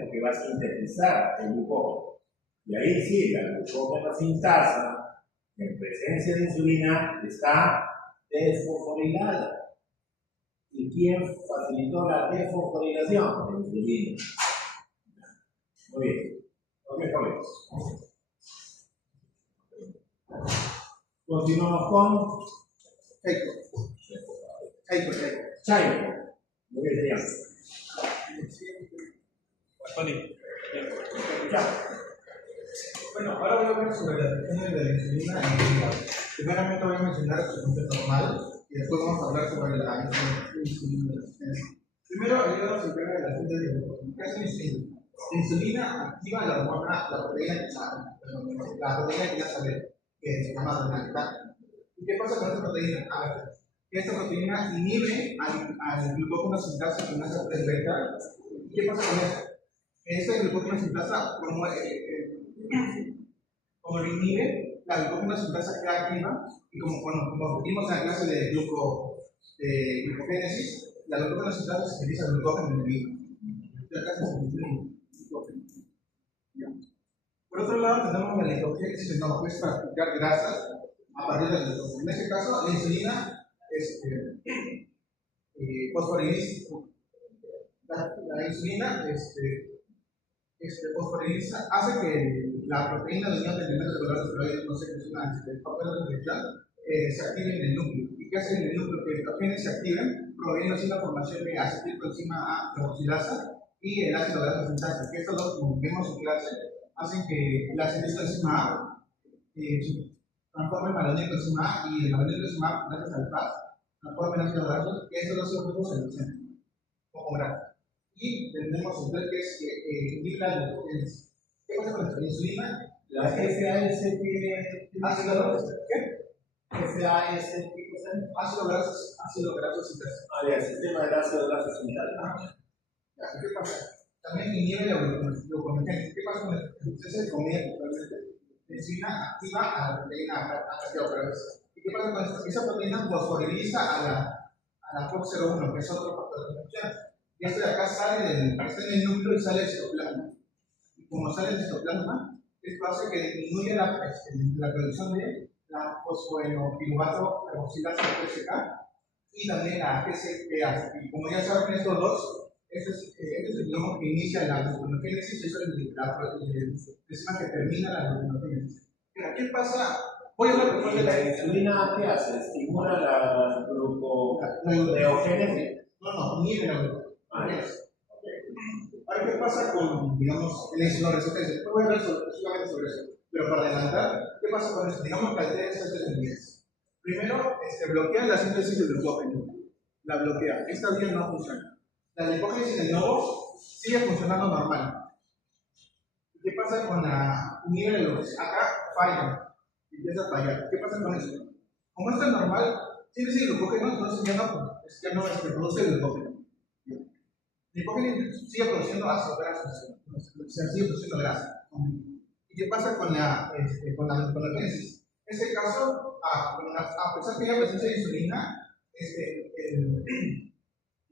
porque va a sintetizar el glucógeno. Y ahí sí, la glucógeno sintasa, en presencia de insulina, está desfosforilada. ¿Y quién facilitó la desfosforilación? La insulina. Muy bien. Ok, jóvenes. Continuamos con Chaiko. Muy bien, se llama. Tony. Ya. insulina en el hígado. Primeramente voy a mencionar su concepto normal y después vamos a hablar sobre la insulina resistencia. Primero, el hígado se encarga de la síntesis de glucosa. ¿Qué hace la insulina? La insulina activa la hormona, la proteína que ya sabe, que se llama adrenalina. ¿Y qué pasa con esta proteína? A ver, esta proteína inhibe al glucógeno sintasa que nace 3 beta. ¿Y qué pasa con esto? Esta glucógeno sintasa, como lo inhibe, la glucógeno sintasa queda activa y como vimos en la clase de glucogénesis, la glucógeno sintasa se utiliza el glucógeno en el hígado. Ya casi se utiliza el glucógeno. Por otro lado, tenemos la lipogénesis, no, es para fijar grasas a partir del glucógeno. En este caso, la insulina fosforiliza. La insulina fosforiliza, hace que la proteína de unión de elementos celulares, no sé qué es una papel de protección, se active en el núcleo. ¿Y qué hace en el núcleo? Que los genes se activen, proveniendo así la formación de acetilcoenzima A carboxilasa y el ácido graso sintasa, que estos dos, como vemos en clase, hacen que la acetilcoenzima A transforme malonilcoenzima A y el malonilcoenzima A, gracias al PAS, transformen ácido graso, que estos dos subgrupos se lucen como grasa. Y tenemos entonces que es que inhibe la glucogénesis. ¿Qué pasa con la insulina? La FAS tiene ácido graso. ¿Qué? FAS, ácido graso sintasa. El sistema del ácido graso sintasa. ¿Qué pasa? También inhibe la gluconeogénesis. ¿Qué pasa con esto? Entonces se comida totalmente. La insulina activa a la proteína antióxidas. ¿Y qué pasa con esto? Esa proteína fosforiliza a la COX-01, que es otro factor de función. Y esto de acá está en el núcleo y sale el citoplasma. Y como sale el citoplasma, esto hace que disminuya la producción de la fosfoenopiruvato carboxilasa PCK y también la PCPA. Y como ya saben estos dos, este es el bioma que inicia la gluconeogénesis y eso es el sistema que termina la gluconeogénesis. Pero ¿qué pasa? Voy a hablar después de ¿La insulina qué hace? ¿Estimula la gluconeogénesis? No, inhibe la gluconeogénesis. Ahora, ¿qué pasa con, digamos, la insuloresistencia? Después voy a hablar exclusivamente sobre eso. Pero para adelantar, ¿qué pasa con eso? Digamos que altera estas tres vías. Primero, bloquea la síntesis del glucógeno. La bloquea. Esta vía no funciona. La lipogénesis del nodo sigue funcionando normal. ¿Qué pasa con la inhibe de los? Acá falla. Empieza a fallar. ¿Qué pasa con eso? Como esto es normal, síntesis de glucógeno, entonces ya no produce el glucógeno. El hipógeno sigue produciendo ácido graso, se sigue produciendo grasa. ¿Y qué pasa con la génesis? En este caso, a pesar que hay presencia de insulina,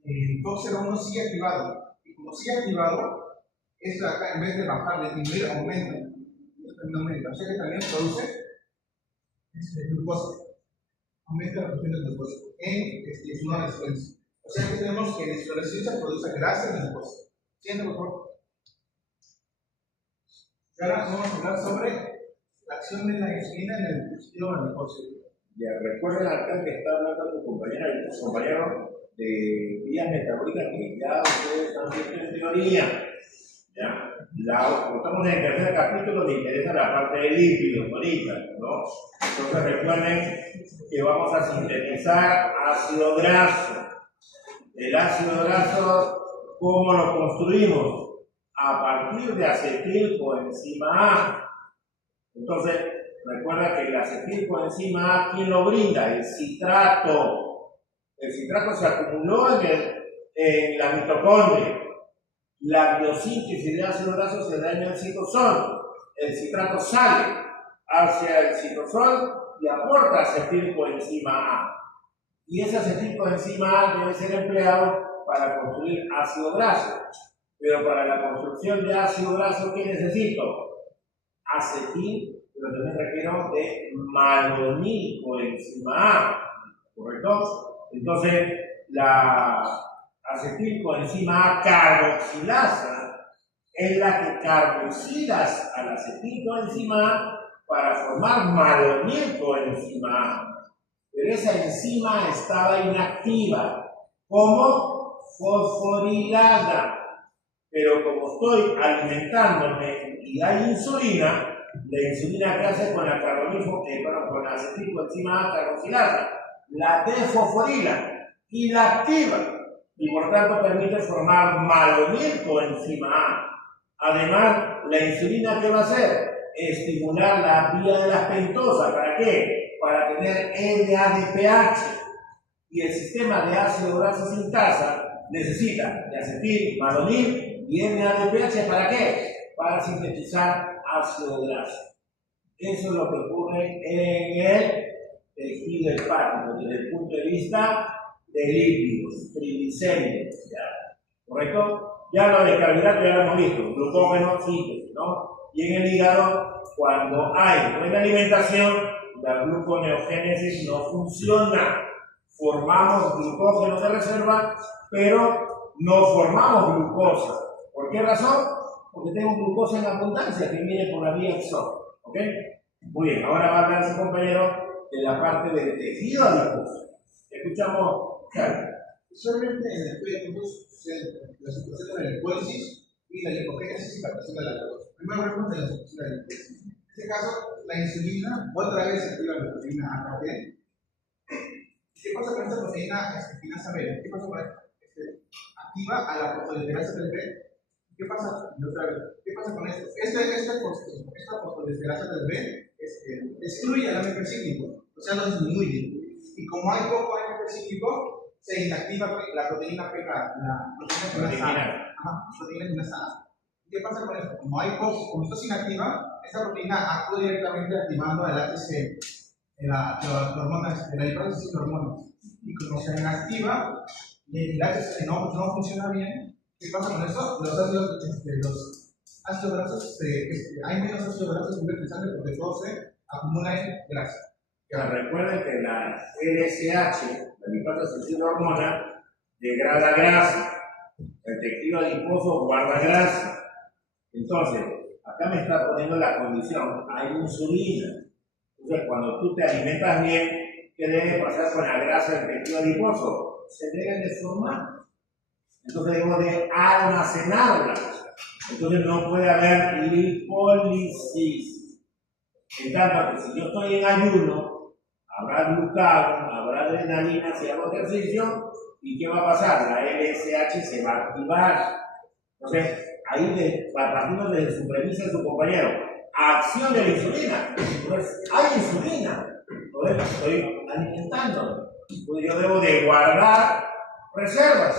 el COX-01 sigue activado. Y como sigue activado, esto de acá, en vez de bajar, disminuir, aumenta. O sea que también produce glucosa. Aumenta la producción de glucosa en su resistencia. O sea que tenemos que la insuloresistencia produce grasa y glucosa. ¿Siendo por favor? Y ahora vamos a hablar sobre la acción de la insulina en el dispositivo adiposo. Ya, recuerden acá que está hablando tu compañero de vías metabólicas que ya ustedes han visto en teoría. ¿Ya? Estamos en el tercer capítulo, le interesa la parte de lípidos ahorita, ¿no? Entonces recuerden que vamos a sintetizar ácido graso. El ácido graso, ¿cómo lo construimos? A partir de acetilcoenzima A. Entonces, recuerda que el acetilcoenzima A, ¿quién lo brinda? El citrato. El citrato se acumuló en la mitocondria. La biosíntesis de ácido graso se da en el citosol. El citrato sale hacia el citosol y aporta acetilcoenzima A. Y ese acetilcoenzima A debe ser empleado para construir ácido graso. Pero para la construcción de ácido graso, ¿qué necesito? Acetil, pero también requiero de malonilcoenzima A. ¿Correcto? Entonces, la acetilcoenzima A carboxilasa es la que carboxilas a la acetilcoenzima A para formar malonilcoenzima A. Pero esa enzima estaba inactiva, como fosforilada. Pero como estoy alimentándome y hay insulina, la insulina que hace con la con la acetilcoenzima A carboxilasa, la desfosforila y la activa, y por tanto permite formar malonilcoenzima A. Además, la insulina, ¿qué va a hacer? Estimular la vía de las pentosas. ¿Para qué? Para tener NADPH. Y el sistema de ácido graso sintasa necesita de acetil, malonil y NADPH. ¿Para qué? Para sintetizar ácido graso. Eso es lo que ocurre en el tejido hepático desde el punto de vista de lípidos, triglicéridos, ¿correcto? Ya lo de carbohidratos ya lo hemos visto, glucógeno, síntesis, ¿no? Y en el hígado, cuando hay buena alimentación, la gluconeogénesis no funciona. Formamos glucógeno de reserva, pero no formamos glucosa. ¿Por qué razón? Porque tenemos glucosa en abundancia que viene por la vía exógena. ¿Ok? Muy bien, ahora va a hablar su compañero de la parte del tejido adiposo. Escuchamos, Carlos. Usualmente en el pecho la situación de la lipólisis y la lipogénesis y captación de la glucosa. Primero hablamos de la situación de la lipólisis. En este caso, la insulina otra vez activa la proteína AKT. ¿Qué pasa con esta proteína espinasa B? ¿Qué pasa con esto? Activa a la fosfodiesterasa del B. ¿Qué pasa? Otra vez. ¿Qué pasa con esto? Esta fosfodiesterasa del B destruye al AMP cíclico, o sea, lo disminuye. Y como hay poco AMP cíclico, se inactiva la proteína PK, la proteína quinasa A. ¿Qué pasa con esto? Como esto se inactiva, esta proteína actúa directamente activando el HCG, la hormona de la hipófisis y hormonas. Y como se inactiva y el HCG no funciona bien, ¿qué pasa con esto? Los ácidos grasos, hay menos ácidos grasos en sangre porque todo se acumula en grasa. Recuerden que la LSH, la lipasa hormona, degrada grasa. El tejido adiposo guarda grasa. Entonces, acá me está poniendo la condición, hay insulina. Entonces, cuando tú te alimentas bien, ¿qué debe pasar con la grasa del tejido adiposo? Se debe deformar. Entonces, debo de almacenarla. Entonces, no puede haber lipólisis. En tanto que si yo estoy en ayuno, habrá glucagón, habrá adrenalina si hago ejercicio, ¿y qué va a pasar? La LSH se va a activar. Entonces, ahí partimos desde su premisa de su compañero. Acción de la insulina. Entonces, hay insulina. Entonces, estoy alimentando. Entonces, yo debo de guardar reservas.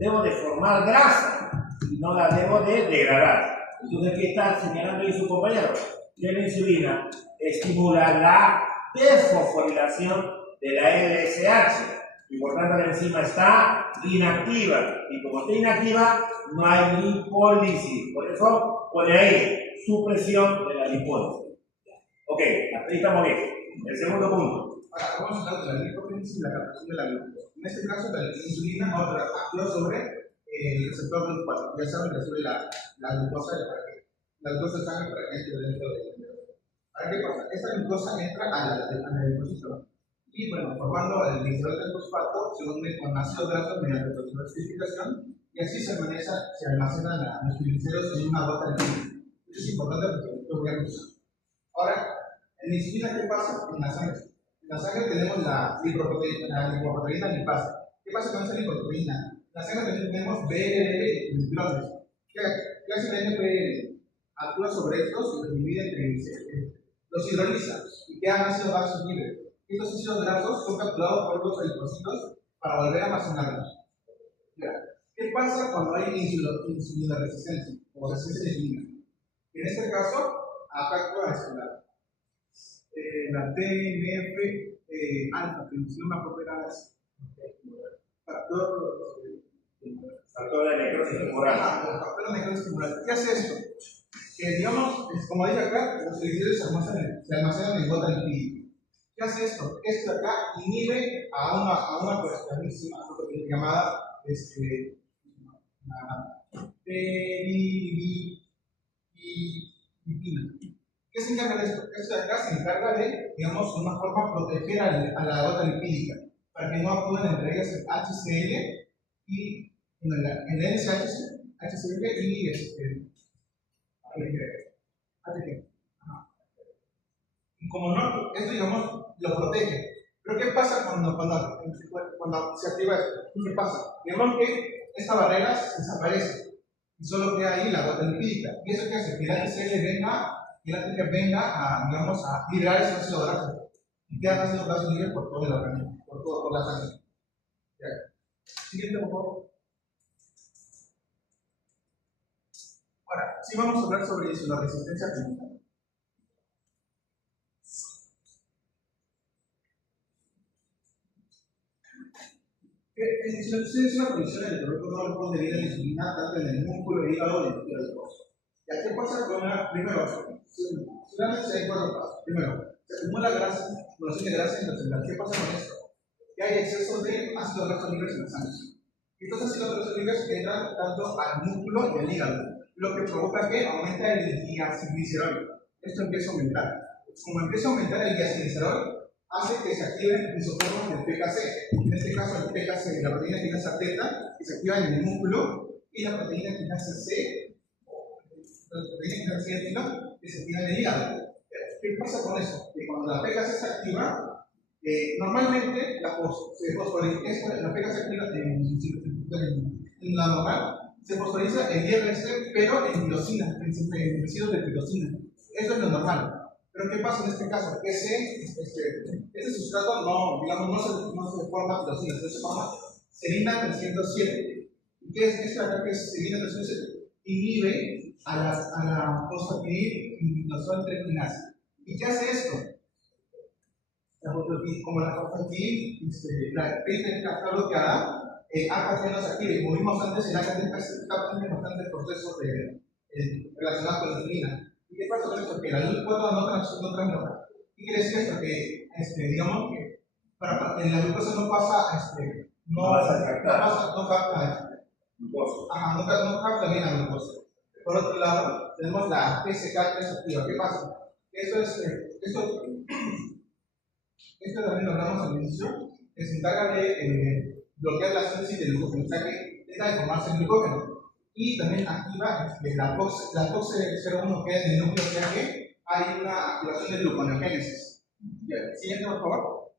Debo de formar grasa. Y no la debo de degradar. Entonces, ¿qué está señalando ahí su compañero? Que la insulina estimula la desfosforilación de la LSH. Y por tanto la enzima está inactiva. Y como está inactiva, no hay lipólisis. Por eso pone ahí supresión de la lipólisis. Ok, hasta ahí estamos bien. El segundo punto. Ahora, vamos a hablar de la lipogénesis y la captación de la glucosa. En este caso, la insulina actúa sobre el receptor GLUT4. Ya saben que sube la glucosa la glucosa de sangre para que entre dentro del cerebro. Ahora, ¿qué pasa? Esta glucosa entra al depósito. Y bueno, formando el glicerol del fosfato, se une con ácidos grasos mediante la acidificación y así se almacenan los glicerols en una gota de líquido. Esto es importante porque lo voy a usar. Ahora, en la insulina, ¿qué pasa? En la sangre. En la sangre tenemos la lipoproteína lipasa. ¿Qué pasa con esa lipoproteína? En la sangre también tenemos BLL y glucosa. ¿Qué hace el NPL? Actúa sobre estos y los divide entre triglicéridos. Los hidroliza y quedan ácidos grasos libres. Estos ácidos grasos son capturados por los adipocitos para volver a almacenarlos. ¿Qué pasa cuando hay insulina resistencia o resistencia de insulina? En este caso, acá actúa la TNF alfa, que no me acuerdo era Factor de necrosis tumoral. Factor de necrosis tumoral. ¿Qué hace esto? Que digamos, como dije acá, los glicerols se almacenan en gota lipídica. ¿Qué hace esto? Esto de acá inhibe a una proteína llamada lipina. ¿Qué se encarga de esto? Esto de acá se encarga de, digamos, de una forma proteger a la gota lipídica para que no actúen entre ellas el HCl y el NSHCl y ATG. Y como no, esto digamos lo protege. Pero ¿qué pasa cuando se activa esto? ¿Qué pasa? Digamos que esta barrera desaparece y solo queda ahí la gota lipídica. ¿Y eso qué hace? Que el HCl venga a, digamos, a liberar ese ácido graso. Y queda ácido graso libre por todo el organismo, por la sangre. Ya. Siguiente, por favor. Ahora, sí vamos a hablar sobre eso, la resistencia química. Si ustedes una condición en el cuerpo no responde bien a la insulina, tanto en el músculo, el hígado y el tejido adiposo. ¿Ya qué pasa con la? Primero, solamente hay 4 pasos. Primero, se acumula grasa, acumulación de grasa intracelular. ¿Qué pasa con esto? Que hay exceso de ácido graso libres en la sangre. Y estos ácidos grasos libres entran tanto al músculo y al hígado, lo que provoca que aumenta el diacetilcerol. Esto empieza a aumentar. Como empieza a aumentar el diacetilcerol, hace que se activen isoformas del PKC. En este caso, el PKC, la proteína quinasa teta, que se activa en el músculo, y la proteína quinasa C, la proteína quinasa C, que se activa en el hígado. ¿Qué pasa con eso? Que cuando la PKC se activa, normalmente la PKC se activa en la normal, se fosforiza el IRC, pero en tirosina, en residuos de tirosina. Eso es lo normal. Pero ¿qué pasa en este caso? Ese sustrato no se forma tirosina, se forma serina 307. ¿Y qué es esto acá que es serina 307? Inhibe a la fosfatidilinosoltrequinasa. ¿Y qué hace esto? Como la fosfatidil, la PTK está bloqueada, el AKT no se activa. Y como vimos antes, el AKT está en bastantes procesos relacionados con la insulina. ¿Y qué pasa con esto? Que la glucosa no transloca. ¿Qué quiere decir esto? Que, digamos que la glucosa no pasa, no capta bien la glucosa. Por otro lado, tenemos la PCK3 activa. ¿Qué pasa? Esto también lo hablamos al inicio, que se encarga de bloquear la síntesis del glucógeno, o sea que deja de formarse el glucógeno. Y también activa la COX-01 que es en el núcleo, o sea que hay una activación de gluconeogénesis. Siguiente, por favor.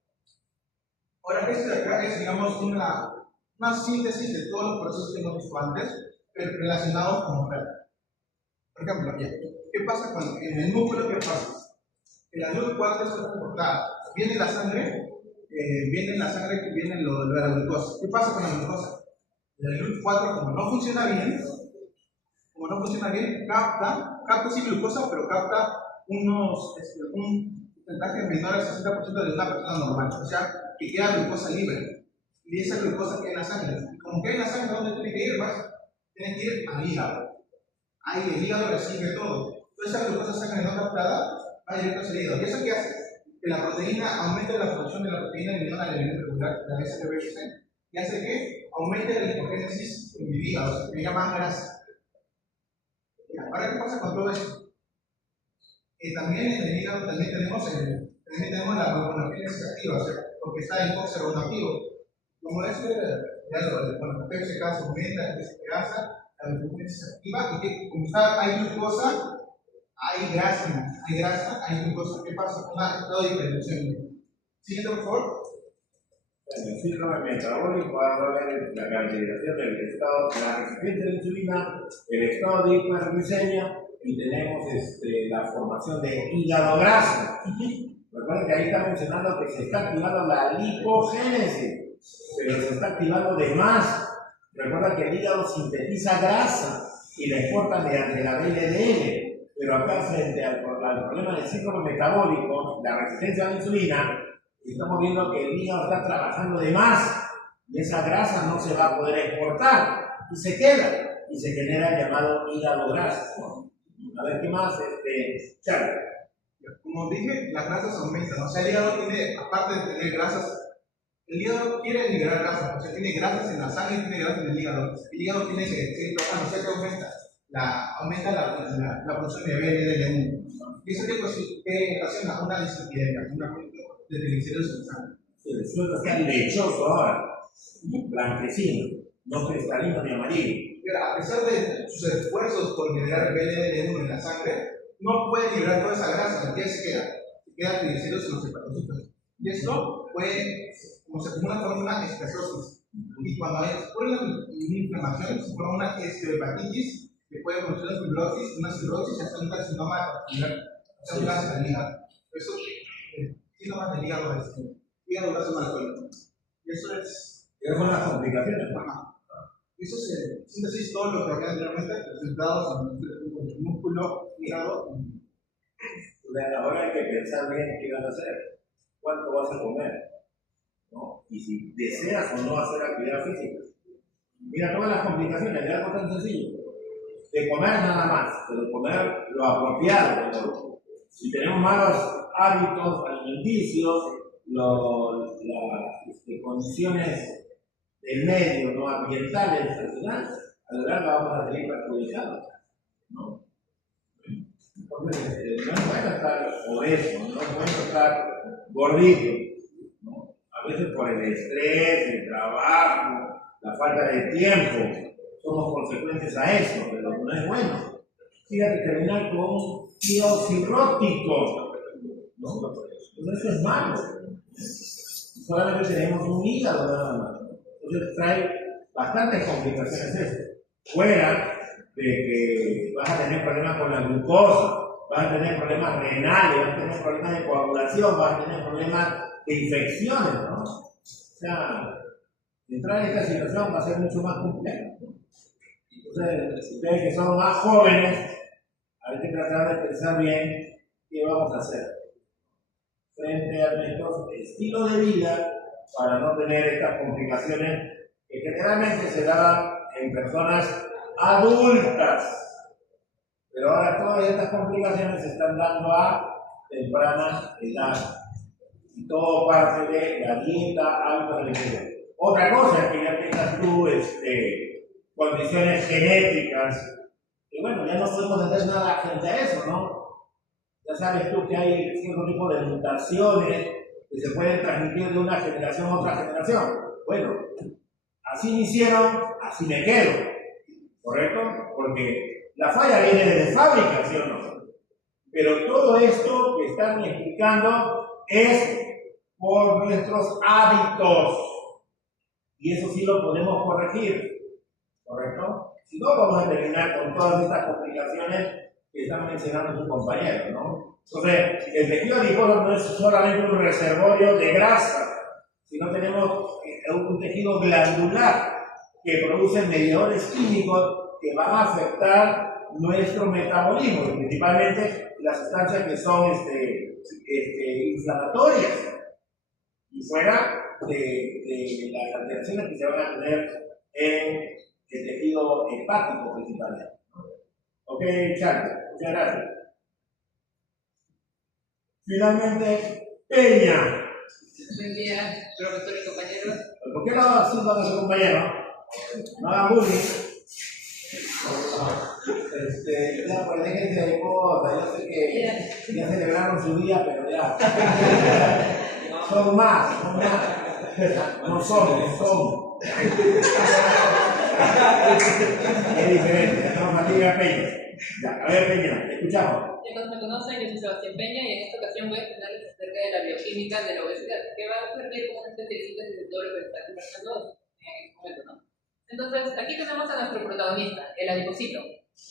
Ahora, esto de acá es, digamos, una síntesis de todos los procesos que hemos visto antes, pero relacionados con red. Por ejemplo, ¿qué pasa en el núcleo? ¿Qué pasa? Que la GLUT4 está transportada. Viene la sangre que viene lo de la glucosa. ¿Qué pasa con la glucosa? La GLUT4, como no funciona bien, capta sí glucosa, pero capta un porcentaje menor al 60% de una persona normal. O sea, que queda glucosa libre. Y esa glucosa queda en la sangre. Y como queda en la sangre, ¿dónde tiene que ir? Tiene que ir al hígado. Ahí el hígado recibe todo. Entonces esa glucosa sangre no captada va directo hacia el hígado. ¿Y eso qué hace? Que la proteína aumente la producción de la proteína liviana al elemento regular, la SPBC, y hace que aumente la lipogénesis en el hígado, o sea, que llama grasa. Ahora, ¿qué pasa con todo esto? También en el hígado tenemos la gluconeogénesis activa, o sea, porque está el COX-01 activo. Como bueno, PCK se aumenta, grasa, la gluconeogénesis activa, y que como hay glucosa, hay grasa, hay glucosa. ¿Qué pasa con la estado de hipertensión? Siguiente, por favor. En el síndrome metabólico va a haber la caracterización del estado de la resistencia de la insulina, el estado de hiperglucemia y tenemos la formación de hígado graso. Recuerden que ahí está mencionando que se está activando la lipogénesis, pero se está activando de más. Recuerda que el hígado sintetiza grasa y la exporta mediante la VLDL. Pero acá, frente al problema del síndrome metabólico, la resistencia a la insulina, estamos viendo que el hígado está trabajando de más y esa grasa no se va a poder exportar y se queda y se genera el llamado hígado graso. A ver, ¿qué más? Charlie. Como dije, las grasas aumentan. O sea, el hígado tiene, aparte de tener grasas, el hígado quiere liberar grasas. O sea, tiene grasas en la sangre y tiene grasas en el hígado. El hígado tiene que seguir trabajando, o sea, que aumenta la producción de BLDL1. Y eso que ocasiona una dislipidemia, un aumento de triglicéridos en sangre. El suelo está lechoso ahora, blanquecino, no cristalino ni amarillo. A pesar de sus esfuerzos por liberar el BLDL1 en la sangre, no puede liberar toda esa grasa. ¿Qué se queda? Se quedan triglicéridos en los hepatocitos. Y esto puede, como se acumula, forma una esteatosis. Y cuando ocurre una inflamación, se forma una esteatohepatitis que puede producir una fibrosis, una cirrosis, hasta un carcinoma celular del hígado. Eso es síntomas del hígado graso mal alcohólico. Y eso es. Esas son las complicaciones. Ajá. Eso es en síntesis todo lo que hablé anteriormente, presentados en el músculo, hígado. Ahora hay que pensar bien qué vas a hacer, cuánto vas a comer, ¿no? Y si deseas o no hacer actividad física. Mira todas las complicaciones de algo tan sencillo. De comer nada más, pero comer lo apropiado. ¿No? Si tenemos malos hábitos alimenticios, las condiciones del medio, ¿no? Ambientales, al final, a lo largo vamos a salir perjudicados, ¿no? Entonces, no es bueno estar obeso, no es bueno estar gordito, ¿no? A veces por el estrés, el trabajo, la falta de tiempo, somos consecuentes a eso, pero no es bueno. Fíjate, terminar con un hígado cirrótico, ¿no? Entonces eso es malo. Solamente tenemos un hígado nada más. Entonces trae bastantes complicaciones eso. Fuera de que vas a tener problemas con la glucosa, vas a tener problemas renales, vas a tener problemas de coagulación, vas a tener problemas de infecciones, ¿no? O sea, entrar en esta situación va a ser mucho más complejo, ¿no? Entonces, ustedes que son más jóvenes, hay que tratar de pensar bien qué vamos a hacer frente a nuestro estilo de vida para no tener estas complicaciones que generalmente se dan en personas adultas. Pero ahora todas estas complicaciones se están dando a temprana edad. Y todo parte de la dieta, hábitos alimentarios. Otra cosa es que ya tengas tú condiciones genéticas. Y bueno, ya no podemos hacer nada frente a eso, ¿no? Ya sabes tú que hay cierto tipo de mutaciones que se pueden transmitir de una generación a otra generación. Bueno, así me hicieron, así me quedo. ¿Correcto? Porque la falla viene desde fábrica, ¿sí o no? Pero todo esto que están explicando es por nuestros hábitos. Y eso sí lo podemos corregir. ¿Correcto? Si no, vamos a terminar con todas estas complicaciones que están mencionando sus compañeros, ¿no? Entonces, el tejido adiposo no es solamente un reservorio de grasa, sino tenemos un tejido glandular que produce mediadores químicos que van a afectar nuestro metabolismo, y principalmente las sustancias que son inflamatorias, y fuera de las alteraciones que se van a tener en el tejido hepático principalmente. Ok, Charlie, muchas gracias. Finalmente, Peña. Buen día, profesor y compañeros. ¿Por qué no asunto a su compañero? No hagan bullying. Ya, pues déjense de cosas. Yo sé que ya celebraron su día, pero ya. Son más. No somos. Es diferente, ya estamos Matías Peña. Ya, a ver, Peña, te escuchamos. Ya me conocen, yo soy Sebastián Peña y en esta ocasión voy a hablarles acerca de la bioquímica de la obesidad, que va a servir como un especialista de todo lo que está conversando en este momento, ¿no? Entonces, aquí tenemos a nuestro protagonista, el adipocito,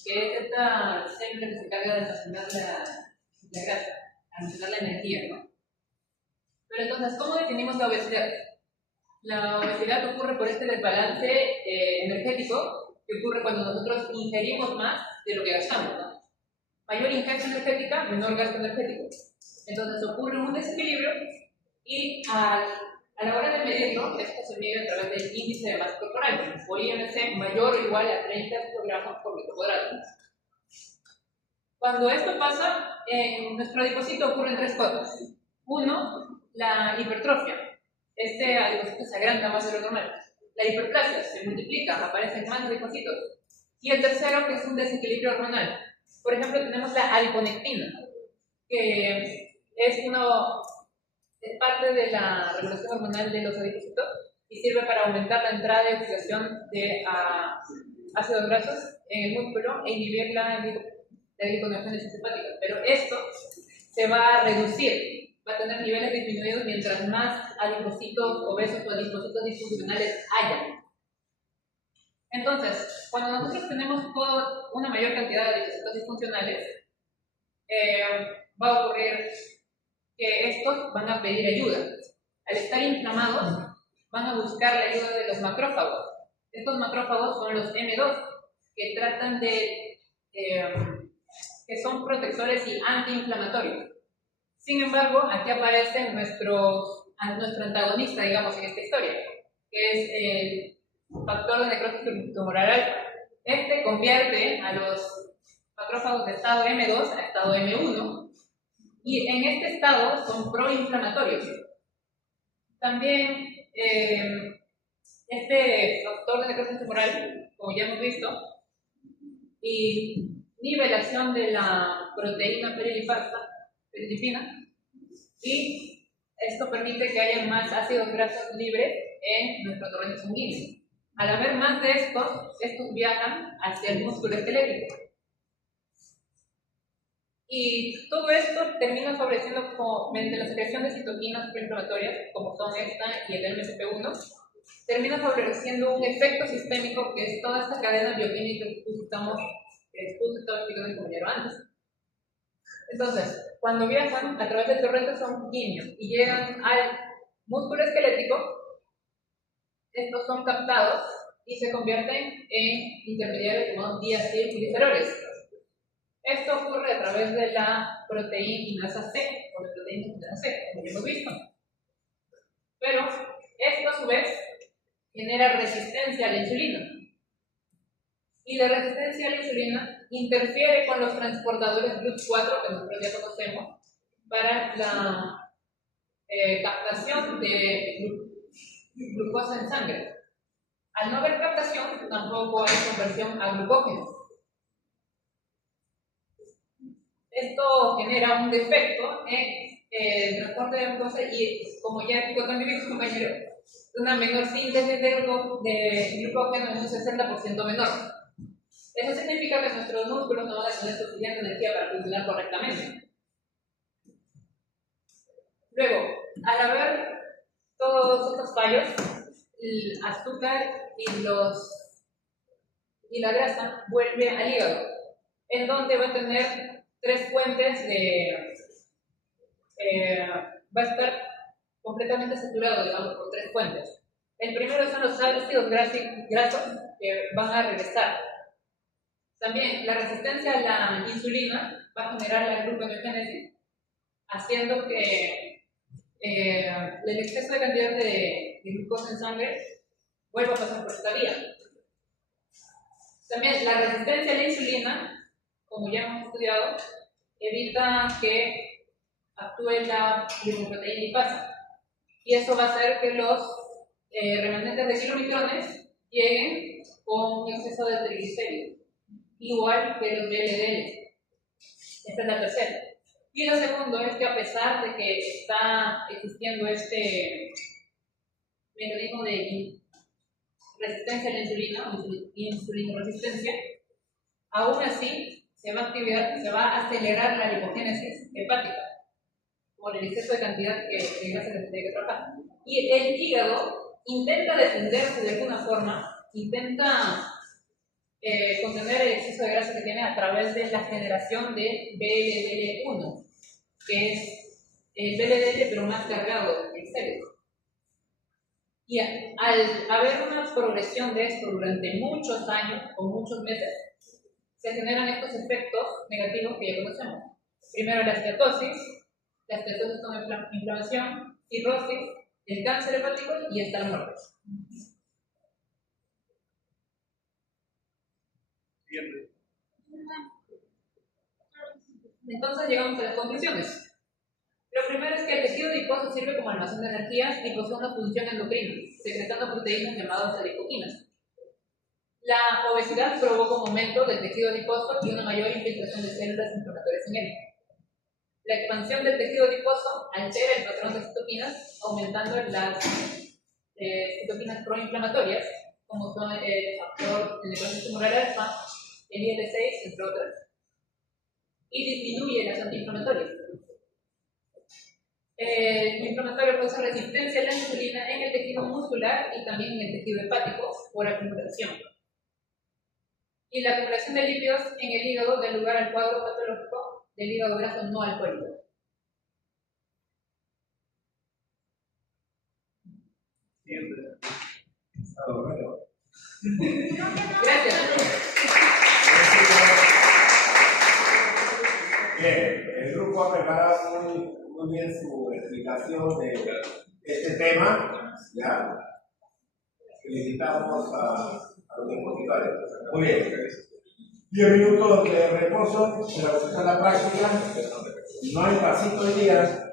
que es esta célula que se encarga de almacenar la grasa, almacenar la energía, ¿no? Pero entonces, ¿cómo definimos la obesidad? La obesidad ocurre por este desbalance energético que ocurre cuando nosotros ingerimos más de lo que gastamos, ¿no? Mayor ingesta energética, menor gasto energético. Entonces ocurre un desequilibrio y a la hora de medirlo, esto se mide a través del índice de masa corporal, o IMC mayor o igual a 30 kilogramos por metro cuadrado. Cuando esto pasa, en nuestro adipocito ocurren tres cosas. Uno, la hipertrofia. Este adipocito se agranda más de lo normal. La hiperplasia se multiplica, aparecen más adipocitos. Y el tercero, que es un desequilibrio hormonal. Por ejemplo, tenemos la adiponectina, que es parte de la regulación hormonal de los adipocitos y sirve para aumentar la entrada y oxidación de ácidos grasos en el músculo e inhibir la gliconeogénesis hepática. Pero esto se va a reducir, va a tener niveles disminuidos mientras más adipocitos obesos o adipocitos disfuncionales haya. Entonces, cuando nosotros tenemos una mayor cantidad de adipocitos disfuncionales, va a ocurrir que estos van a pedir ayuda. Al estar inflamados, van a buscar la ayuda de los macrófagos. Estos macrófagos son los M2, que tratan de, que son protectores y antiinflamatorios. Sin embargo, aquí aparece nuestro antagonista, digamos, en esta historia, que es el factor de necrosis tumoral alfa. Este convierte a los macrófagos de estado M2 a estado M1, y en este estado son proinflamatorios. También este factor de necrosis tumoral, como ya hemos visto, y nivelación de la proteína perilipina, y esto permite que haya más ácidos grasos libres en nuestro torrente sanguíneo. Al haber más de estos viajan hacia el músculo esquelético. Y todo esto termina favoreciendo mediante la secreción de citoquinas proinflamatorias, como son esta y el MSP1, termina favoreciendo un efecto sistémico que es toda esta cadena bioquímica que estaba explicando el compañero antes. Entonces, cuando viajan a través del torrente sanguíneo y llegan al músculo esquelético, estos son captados y se convierten en intermediarios llamados diacilgliceroles. Esto ocurre a través de la proteína C, o de proteína C, como ya hemos visto. Pero esto a su vez genera resistencia a la insulina. Y la resistencia a la insulina interfiere con los transportadores GLUT4 que nosotros ya conocemos para la captación de glucosa en sangre. Al no haber captación, tampoco hay conversión a glucógeno. Esto genera un defecto en el transporte de glucosa y, como ya explicó también mi compañero, una menor síntesis de glucógeno en un 60% menor. Eso significa que nuestros músculos no van a tener suficiente energía para funcionar correctamente. Luego, al haber todos estos fallos, el azúcar y la grasa vuelve al hígado, en donde va a tener tres fuentes va a estar completamente saturado, digamos, por tres fuentes. El primero son los ácidos grasos que van a regresar. También la resistencia a la insulina va a generar la gluconeogénesis, haciendo que el exceso de cantidad de glucosa en sangre vuelva a pasar por esta vía. También la resistencia a la insulina, como ya hemos estudiado, evita que actúe la glicoproteína lipasa, y eso va a hacer que los remanentes de kilomicrones lleguen con un exceso de triglicéridos, igual que los VLDL. Esta es la tercera. Y lo segundo es que, a pesar de que está existiendo este mecanismo de resistencia a la insulina, insulinoresistencia, aún así se va a acelerar la lipogénesis hepática por el exceso de cantidad de grasa que se tiene que trabajar. Y el hígado intenta defenderse de alguna forma, intenta contener el exceso de grasa que tiene a través de la generación de VLDL1, que es el VLDL pero más cargado de triglicéridos. Y al haber una progresión de esto durante muchos años o muchos meses, se generan estos efectos negativos que ya conocemos. Primero la esteatosis con inflamación, cirrosis, el cáncer hepático y hasta la muerte. Entonces llegamos a las conclusiones. Lo primero es que el tejido adiposo sirve como almacén de energía y posee una función endocrina, secretando proteínas llamadas adipoquinas. La obesidad provoca un aumento del tejido adiposo y una mayor infiltración de células inflamatorias en él. La expansión del tejido adiposo altera el patrón de citoquinas, aumentando las citoquinas proinflamatorias, como son el factor de necrosis tumoral alfa, el IL-6, entre otras, y disminuye las antiinflamatorias. El inflamatorio causa resistencia a la insulina en el tejido muscular y también en el tejido hepático por acumulación. Y la acumulación de lípidos en el hígado da lugar al cuadro patológico del hígado graso no alcohólico. Gracias. Bien, el grupo ha preparado muy bien su explicación de este tema. ¿Ya? Felicitamos a los expositores. Muy bien. 10 minutos de reposo para empezar la práctica. No hay pasito hoy día.